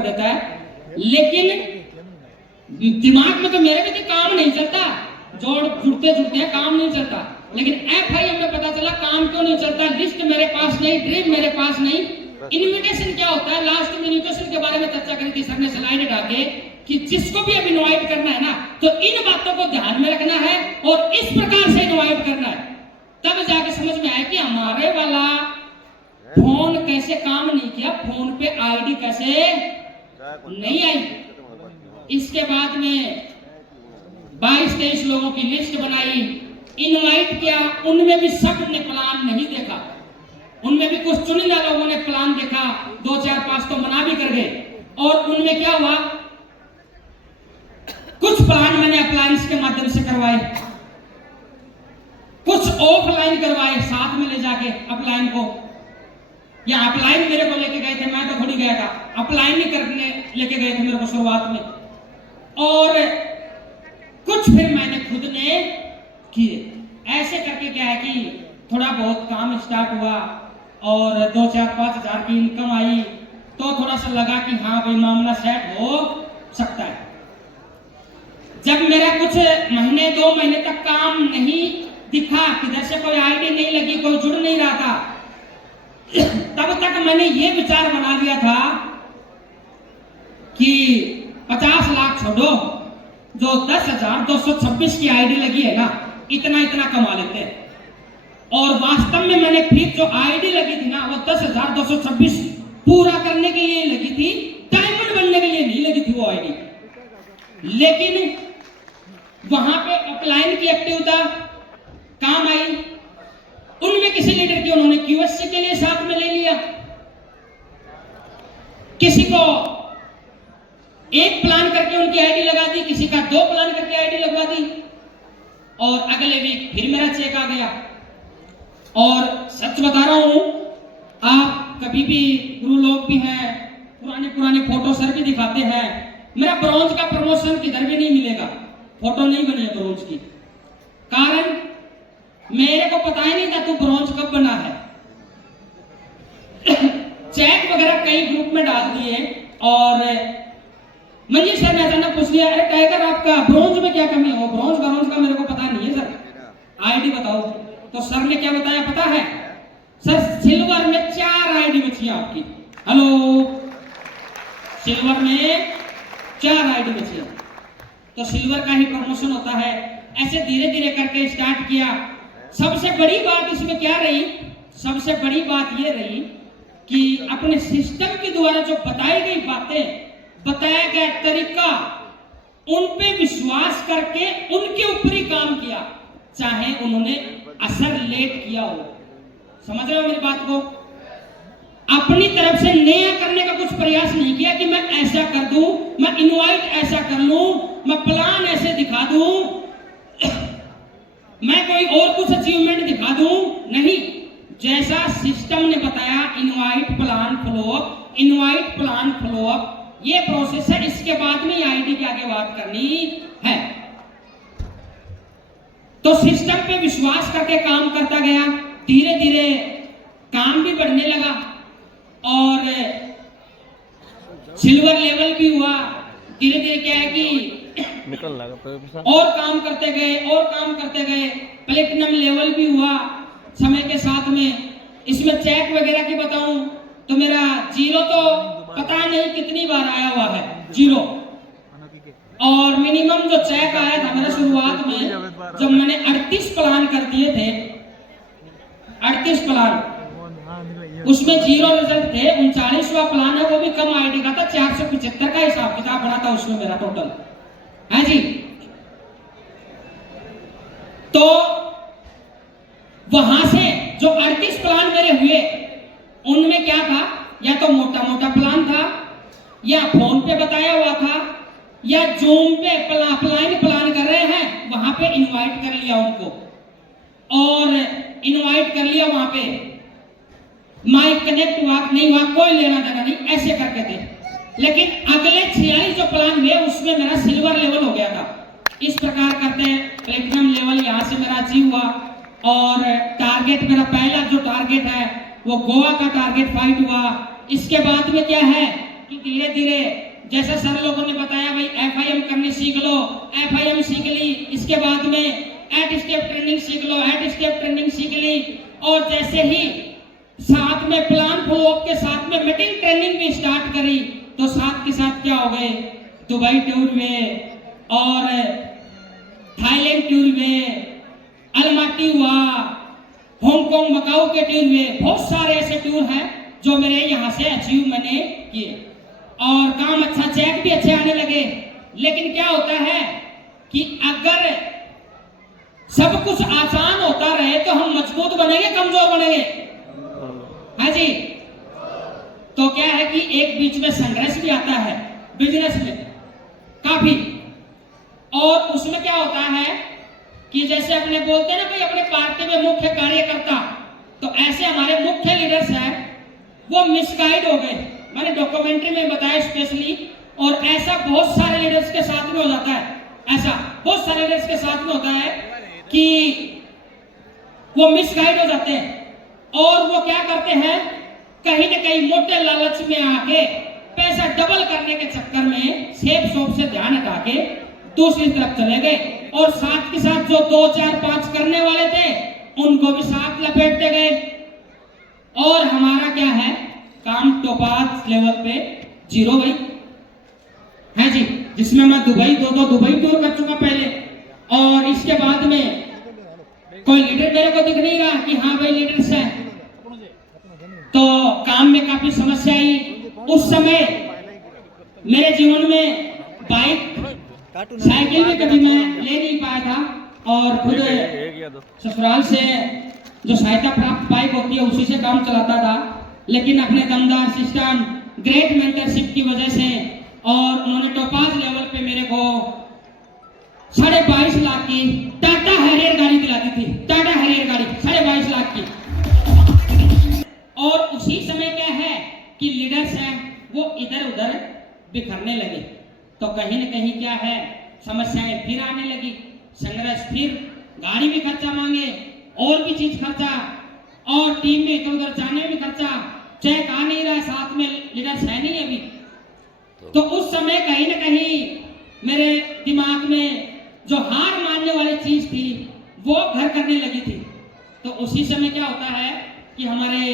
देता है, लेकिन दिमाग में तो मेरे भी काम नहीं चलता, जुड़ते काम नहीं चलता। लेकिन FIM में पता चला काम क्यों नहीं चलता, लिस्ट मेरे पास नहीं, ड्रीम मेरे पास नहीं, इनविटेशन क्या होता है, लास्ट में इनविटेशन के बारे में चर्चा करी थी सर ने स्लाइड डाके कि जिसको भी अब इनवाइट करना है ना तो इन बातों को ध्यान में रखना है और इस प्रकार से इनवाइट करना है। तब जाके समझ में आया कि हमारे वाला फोन कैसे काम नहीं किया, फोन पे आईडी कैसे नहीं आई। इसके बाद में 22-23 लोगों की लिस्ट बनाई, इनवाइट किया, उनमें भी सब ने प्लान नहीं देखा, उनमें भी कुछ चुनिंदा लोगों ने प्लान देखा, 2 4 5 तो मना भी कर गए। और उनमें क्या हुआ, कुछ प्लान मैंने अप्लायंस के माध्यम से करवाए, कुछ ऑफलाइन करवाए साथ में ले जाके अपलाइन को, या अपलाइन मेरे को लेके गए थे, मैं तो थोड़ी गया था, अपलाइन ही करने लेके गए थे मेरे को शुरुआत में। और कुछ फिर मैंने खुद ने किए। ऐसे करके क्या है कि थोड़ा बहुत काम स्टार्ट हुआ और 2 4 5 हज़ार की इनकम आई, तो थोड़ा सा लगा कि हाँ भाई मामला सेट हो सकता है। जब मेरा कुछ महीने 2 महीने तक काम नहीं दिखा, किधर से कोई आईडी नहीं लगी, कोई जुड़ नहीं रहा था, तब तक मैंने ये विचार बना लिया था कि 50 लाख छोड़ो, जो 10,226 की आईडी लगी है ना, इतना इतना कमा लेते हैं। और वास्तव में मैंने फिर जो आईडी लगी थी ना, वो 10,226 पूरा करने के लिए लगी थी, डायमंड बनने के लिए नहीं लगी थी वो आईडी। लेकिन वहां पे अपलाइन की एक्टिविटी काम आई, उनमें किसी लीडर की उन्होंने क्यूएससी के लिए साथ में ले लिया, किसी को एक प्लान करके उनकी आईडी लगा दी, किसी का 2 प्लान करके आईडी लगवा दी, और अगले वीक फिर मेरा चेक आ गया। और सच बता रहा हूं, आप कभी भी गुरु लोग भी हैं, पुराने फोटो सर भी दिखाते हैं, मेरा ब्रॉन्ज का प्रमोशन किधर भी नहीं मिलेगा, फोटो नहीं बनी है ब्रॉन्ज की। कारण मेरे को पता ही नहीं था तू ब्रॉन्ज कब बना है। चेक वगैरह कई ग्रुप में डाल दिए और मंजी सर ने अचानक पूछ लिया, अरे टाइगर आपका ब्रॉन्ज में क्या कमी है? ब्रॉन्ज का मेरे को पता नहीं है सर, आईडी बताओ। तो सर ने क्या बताया पता है? सर सिल्वर में 4 आईडी बची आपकी। हेलो, सिल्वर में 4 आईडी बची है। तो सिल्वर का ही प्रमोशन होता है। ऐसे धीरे धीरे करके स्टार्ट किया। सबसे बड़ी बात इसमें क्या रही? सबसे बड़ी बात ये रही कि अपने सिस्टम के द्वारा जो बताई गई बातें, बताया गया तरीका, उन पे विश्वास करके उनके ऊपर ही काम किया, चाहे उन्होंने असर लेट किया हो। समझ रहे हो मेरी बात को? अपनी तरफ से नया करने का कुछ प्रयास नहीं किया कि मैं ऐसा कर दूं, मैं इनवाइट ऐसा कर लूं, मैं प्लान ऐसे दिखा दूं, मैं कोई और कुछ अचीवमेंट दिखा दूं। नहीं, जैसा सिस्टम ने बताया, invite plan follow up, invite plan follow up, ये प्रोसेस है। इसके बाद में आईडी की आगे बात करनी है। तो सिस्टम पे विश्वास करके काम करता गया, धीरे धीरे काम भी बढ़ने लगा और सिल्वर लेवल भी हुआ। धीरे धीरे क्या है कि निकल लगा और काम करते गए, प्लेटिनम लेवल भी हुआ समय के साथ में। इसमें चेक वगैरह की बताऊं तो मेरा 0 तो पता नहीं कितनी बार आया हुआ है, 0। और मिनिमम जो चेक आया था मेरा शुरुआत में, जब मैंने 38 प्लान कर दिए थे, 38 प्लान, उसमें 0 रिजल्ट थे। 39वां प्लान है, वो भी कम आईडी का था, 475 का हिसाब किताब बना था उसमें मेरा टोटल है जी। तो वहां से जो 38 प्लान मेरे हुए, उनमें क्या था? या तो मोटा मोटा प्लान था, या फोन पे बताया हुआ था, या जूम पे अपलाइन प्लान कर रहे हैं, वहां पे इनवाइट कर लिया उनको, और इनवाइट कर लिया वहां पे, माइक कनेक्ट हुआ नहीं हुआ कोई लेना देना नहीं, ऐसे करके थे। लेकिन अगले 46 जो प्लान हुए उसमें मेरा सिल्वर लेवल हो गया था। इस प्रकार करते प्लेटिनम लेवल यहां से मेरा अचीव हुआ। और टारगेट मेरा पहला जो टारगेट है वो गोवा का टारगेट फाइट हुआ। इसके बाद में क्या है कि धीरे धीरे जैसा सर लोगों ने बताया, भाई FIM करने सीख लो, FIM सीख ली। इसके बाद में एट स्टेप ट्रेनिंग सीख लो, एट स्टेप ट्रेनिंग सीख ली। और जैसे ही साथ में प्लान फॉलो के साथ में मीटिंग ट्रेनिंग भी स्टार्ट करी। तो साथ के साथ क्या हो गए, दुबई टूर हुए और थाईलैंड टूर हुए, अलमाटी हुआ, हांगकांग मकाऊ के टूर हुए। बहुत सारे ऐसे टूर हैं जो मेरे यहाँ से अचीव मैंने किए और काम अच्छा, चेक भी अच्छे आने लगे। लेकिन क्या होता है कि अगर सब कुछ आसान होता रहे तो हम मजबूत बनेंगे कमजोर बनेंगे? हाँ जी। तो क्या है कि एक बीच में संघर्ष भी आता है बिजनेस में काफी, और उसमें क्या होता है कि जैसे अपने बोलते हैं ना भाई अपने पार्टी में मुख्य कार्यकर्ता, तो ऐसे हमारे मुख्य लीडर्स हैं वो मिसगाइड हो गए। मैंने डॉक्यूमेंट्री में बताया स्पेशली, और ऐसा बहुत सारे लीडर्स के साथ में हो जाता है, ऐसा बहुत सारे लीडर्स के साथ में होता है कि वो मिसगाइड हो जाते हैं और वो क्या करते हैं, कहीं न कहीं मोटे लालच में आके पैसा डबल करने के चक्कर में सेफ शॉप से ध्यान हटा के दूसरी तरफ चले गए, और साथ के साथ जो 2, 4, 5 करने वाले थे उनको भी साथ लपेटते गए। और हमारा क्या है, काम टोपाज लेवल पे 0 भाई है जी, जिसमें मैं दुबई 2 दुबई टूर कर चुका पहले, और इसके बाद में कोई लीडर मेरे को दिख नहीं रहा कि हाँ भाई लीडर्स है। तो काम में काफी समस्या आई। उस समय मेरे जीवन में बाइक साइकिल भी कभी मैं ले नहीं पाया था, और खुद ससुराल से जो सहायता प्राप्त बाइक होती है उसी से काम चलाता था। लेकिन अपने दमदार सिस्टम, ग्रेट मेंटरशिप की वजह से, और उन्होंने टोपाज लेवल पे मेरे को 22.5 लाख की टाटा हैरियर गाड़ी दिला दी थी। टाटा हैरियर गाड़ी 22.5 लाख की। और उसी समय क्या है कि लीडर्स हैं वो इधर उधर बिखरने लगे, तो कहीं न कहीं क्या है, समस्याएं फिर आने लगी, संघर्ष फिर, गाड़ी भी खर्चा मांगे और भी चीज खर्चा, और टीम में इधर उधर जाने में भी खर्चा, चेक आ नहीं रहा, साथ में लीडर्स है नहीं अभी। तो उस समय कहीं न कहीं मेरे दिमाग में जो हार मानने वाली चीज थी वो घर करने लगी थी। तो उसी समय क्या होता है कि हमारे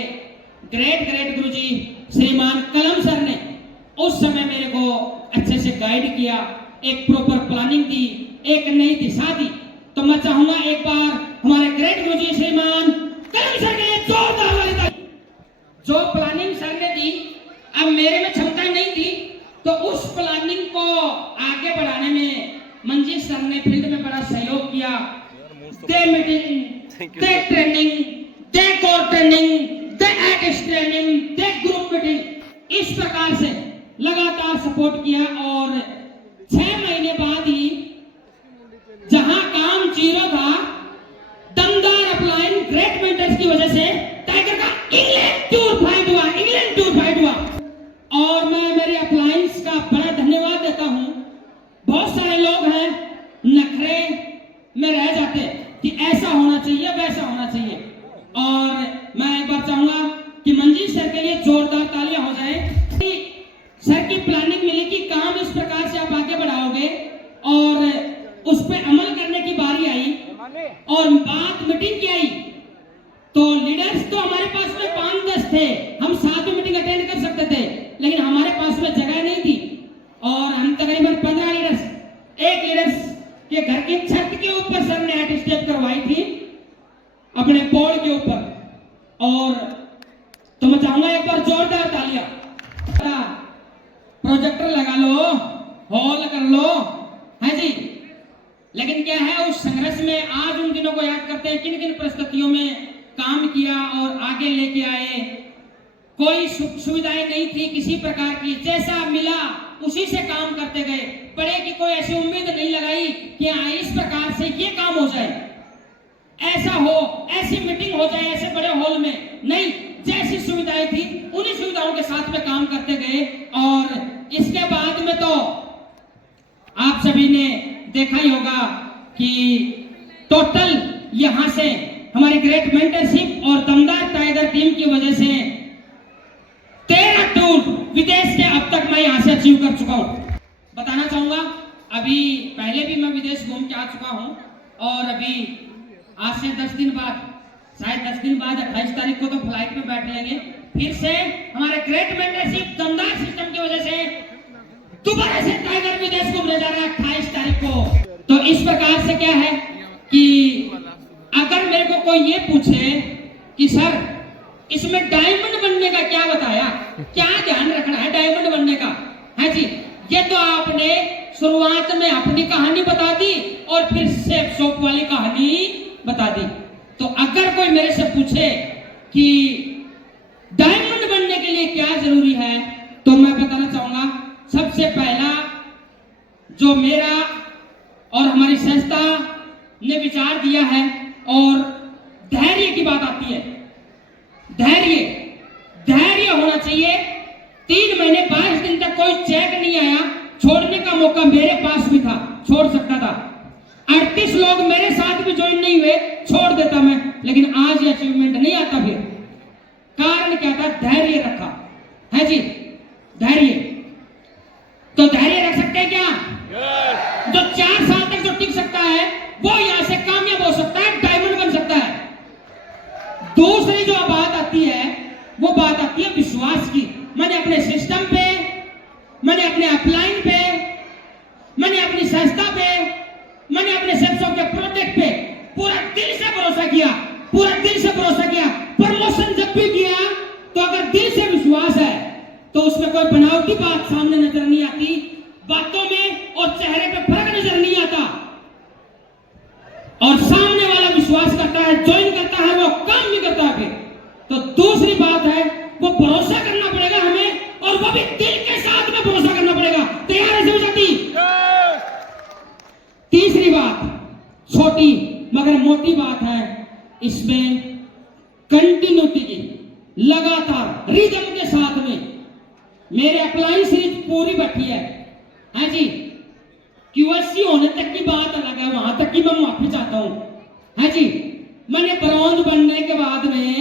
ग्रेट गुरुजी श्रीमान कलम सर ने उस समय मेरे को अच्छे से गाइड किया, एक प्रॉपर प्लानिंग दी, एक नई दिशा दी। तो मैं चाहूंगा एक बार हमारे ग्रेट गुरुजी श्रीमान कलम सर के लिए जोरदार वाली ताली। जो प्लानिंग सर ने दी, अब मेरे में क्षमता नहीं थी, तो उस प्लानिंग को आगे बढ़ाने में मंजीत सर ने फील्ड में बड़ा सहयोग किया। दे मीटिंग, दे ट्रेनिंग, दे कोर ट्रेनिंग, दे एक्स ट्रेनिंग, दे ग्रुप मीटिंग, इस प्रकार से लगातार सपोर्ट किया। और 6 महीने बाद ही जहां काम 0 था, दमदार अपलाइन ग्रेट मेंटर्स की वजह से टाइगर का इंग्लैंड टूर फाइट हुआ, इंग्लैंड टूर फाइट हुआ। और मैं मेरे अपलाइंस का बड़ा धन्यवाद देता हूं। बहुत सारे लोग हैं नखरे में रह जाते कि ऐसा होना चाहिए, वैसा होना चाहिए, और मैं एक बार चाहूंगा कि मंजीत सर के लिए जोरदार तालियां हो जाए। सर की प्लानिंग मिली कि काम इस प्रकार से आप आगे बढ़ाओगे, और उस पर अमल करने की बारी आई, और बात मीटिंग की आई। तो लीडर्स तो हमारे पास में 5-10 थे, हम साथ में मीटिंग अटेंड कर सकते थे, लेकिन हमारे पास में जगह नहीं थी, और हम तकरीबन 15 लीडर्स, एक लीडर्स के घर की छत के ऊपर सर ने हेड स्टेप करवाई थी अपने पोल के ऊपर। और तो मैं चाहूंगा एक बार जोरदार तालियां। प्रोजेक्टर लगा लो, हॉल कर लो, है जी। लेकिन क्या है, उस संघर्ष में आज उन दिनों को याद करते हैं, किन किन परिस्थितियों में काम किया और आगे लेके आए। कोई सुविधाएं नहीं थी किसी प्रकार की, जैसा मिला उसी से काम करते गए। बड़े की कोई ऐसी उम्मीद नहीं लगाई कि हाँ इस प्रकार से ये काम हो जाए, ऐसा हो, ऐसी मीटिंग हो जाए ऐसे बड़े हॉल में, नहीं। जैसी सुविधाएं थी उन्हीं सुविधाओं के साथ में काम करते गए। और इसके बाद में तो आप सभी ने देखा ही होगा कि टोटल यहां से हमारी ग्रेट मेंटरशिप और दमदार टाइगर टीम की वजह से 13 टूर विदेश के अब तक मैं यहां से अचीव कर चुका हूं। बताना चाहूंगा, अभी पहले भी मैं विदेश घूम के आ चुका हूं, और अभी आज से 10 दिन बाद शायद 10 दिन बाद 28 तारीख को तो फ्लाइट में बैठ लेंगे फिर से। हमारे ग्रेट मेंटरशिप दमदार सिस्टम की वजह से दोबारा से टाइगर विदेश घूमने जा रहा है 28 तारीख को। तो इस प्रकार से क्या है कि अगर मेरे को कोई ये पूछे कि सर इसमें डायमंड बनने का क्या बताया, क्या ध्यान रखना है डायमंड बनने का, है जी, ये तो आपने शुरुआत में अपनी कहानी बता दी और फिर सेफ शॉप वाली कहानी बता दी। तो अगर कोई मेरे से पूछे कि डायमंड बनने के लिए क्या जरूरी है, तो मैं बताना चाहूंगा सबसे पहला जो मेरा और हमारी संस्था ने विचार दिया है, और धैर्य की बात आती है। धैर्य होना चाहिए। 3 महीने 22 दिन तक कोई चेक नहीं आया, छोड़ने का मौका मेरे पास भी था, छोड़ सकता था। 38 लोग मेरे साथ भी ज्वाइन नहीं हुए, छोड़ देता मैं, लेकिन आज ये अचीवमेंट नहीं आता। फिर कारण क्या था? धैर्य रखा है जी, धैर्य। तो धैर्य रख सकते हैं क्या? जो 4 साल तक जो टिक सकता है वो यहां से कामयाब हो सकता है, डायमंड बन सकता है। दूसरी जो बात आती है वो बात आती है विश्वास की। मैंने अपने सिस्टम पे, मैंने अपने अपलाइन पे, मैंने अपनी संस्था पे, मैंने अपने सेल्सों के प्रोजेक्ट पे पूरा दिल से भरोसा किया, पूरा दिल से भरोसा किया। प्रमोशन जब भी किया तो अगर दिल से विश्वास है तो उसमें कोई बनावटी बात सामने नजर नहीं आती, बातों में और चेहरे पे फर्क नजर नहीं आता, और सामने वाला विश्वास करता है, ज्वाइन करता है, वो काम भी करता है। तो दूसरी बात है वो भरोसा करना पड़ेगा हमें, और वो भी दिल के साथ में भरोसा करना पड़ेगा। तैयार है शिवशक्ति? तीसरी बात छोटी मगर मोटी बात है, इसमें कंटिन्यूटी की, लगातार रिदम के साथ में। मेरे अप्लाइन सीरीज पूरी बैठी है जी। QSC होने तक की बात अलग है, वहां तक की मैं माफी चाहता हूं, है जी। मैंने ब्रॉन्ज बनने के बाद में,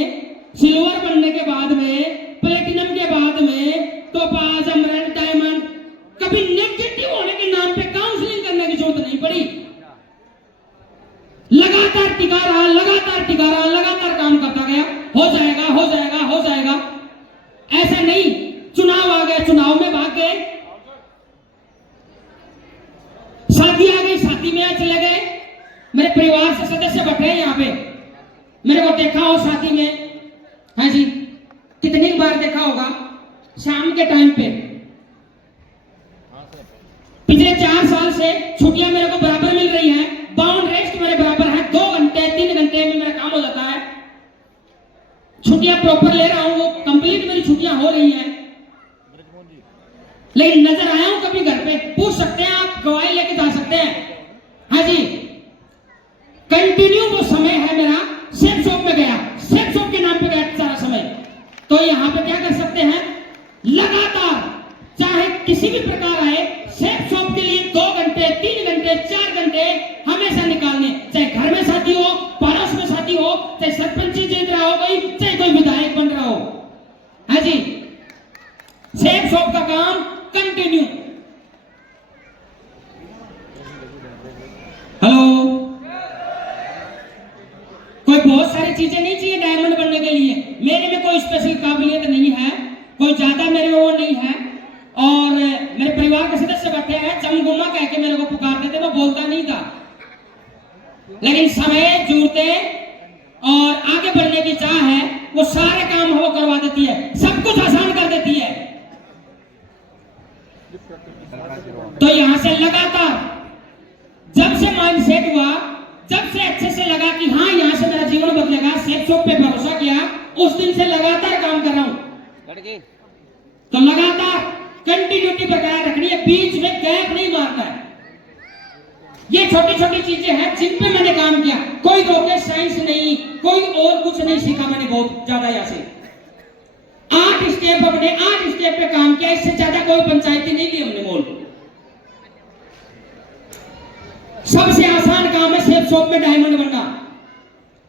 सिल्वर बनने के बाद में, प्लेटिनम के बाद में, टोपाज, एमराल्ड, डायमंड, कभी नेगेटिव होने के नाम पे काउंसलिंग करने की जरूरत नहीं पड़ी। लगातार टिका रहा, लगातार टिका रहा, लगातार काम करता गया। हो जाएगा, हो जाएगा, हो जाएगा, ऐसा नहीं। चुनाव आ गए, चुनाव में भाग गए, शादी आ गई, शादी में चले गए। मेरे परिवार से सदस्य बैठे हैं यहाँ पे, मेरे को देखा हो शादी में, है जी, कितनी बार देखा होगा शाम के टाइम पे। पिछले 4 साल से छुट्टियां मेरे को बराबर मिल रही हैं, बाउंड रेस्ट मेरे बराबर है, 2 घंटे 3 घंटे में मेरा काम हो जाता है। छुट्टियां प्रॉपर ले रहा हूं, वो कंप्लीट मेरी छुट्टियां हो रही हैं, लेकिन नजर आया हूं कभी घर पे, पूछ सकते हैं आप, गवाही लेके जा सकते हैं, हाँ जी। कंटिन्यू वो समय है मेरा सेफ शॉप में गया, सेफ शॉप के नाम पे गया सारा समय। तो यहाँ पे क्या कर सकते हैं? लगातार चाहे किसी भी प्रकार आए, सेफ शॉप के लिए 2 घंटे 3 घंटे 4 घंटे हमेशा निकालने। चाहे घर में शादी हो, पड़ोस में शादी हो, चाहे सरपंची जीत रहा हो कोई, चाहे कोई विधायक बन रहा हो, हाँ जी। सेफ शॉप का काम कंटिन्यू। हेलो, कोई बहुत सारी चीजें नहीं चाहिए डायमंड बनने के लिए। मेरे में कोई स्पेशल काबिलियत नहीं है, कोई ज्यादा मेरे में वो नहीं है, और मेरे परिवार के सदस्य बैठे हैं, चमगुमा कह के मेरे को पुकारते थे, मैं बोलता नहीं था, लेकिन समय जुड़ते और आगे बढ़ने की चाह है, वो सारे काम वो करवा देती है, सब कुछ आसान कर देती है। तो यहां से लगातार जब से माइंडसेट हुआ, जब से अच्छे से लगा कि हाँ यहां से मेरा जीवन बदलेगा, सेफ शॉप पे भरोसा किया, उस दिन से लगातार काम कर रहा हूं। तो लगातार कंटिन्यूटी बरकरार रखनी है, बीच में गैप नहीं मारना है। ये छोटी छोटी चीजें हैं जिन पे मैंने काम किया। कोई रॉकेट साइंस नहीं, कोई और कुछ नहीं सीखा मैंने बहुत ज्यादा। यहाँ से 8 स्टेप, अपने 8 स्टेप पे काम किया, इससे ज्यादा कोई पंचायती नहीं ली हमने मोल। सबसे आसान काम है सेफ शॉप में डायमंड बनना।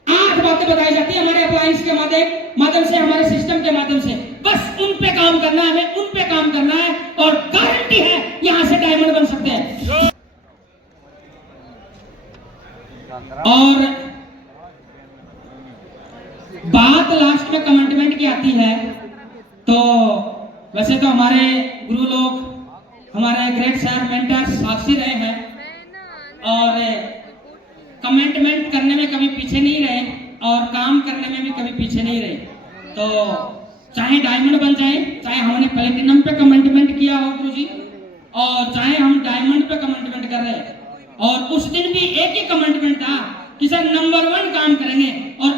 8 बातें बताई जाती है हमारे अप्लायंस के माध्यम से, हमारे सिस्टम के माध्यम से। बस उन पे काम करना है हमें, उन पे काम करना है, और गारंटी है यहां से डायमंड बन सकते हैं। और बात लास्ट में कमिटमेंट की आती है तो वैसे तो हमारे गुरु लोग, हमारे ग्रेट सर मेंटर साक्षी रहे हैं और कमिटमेंट करने में कभी पीछे नहीं रहे और काम करने में भी कभी पीछे नहीं रहे। तो चाहे डायमंड बन जाए, चाहे हमने प्लेटिनम पे कमिटमेंट किया हो गुरुजी, और चाहे हम डायमंड पे कमिटमेंट कर रहे हैं, और उस दिन भी एक ही कमिटमेंट था कि सर नंबर 1 काम करेंगे। और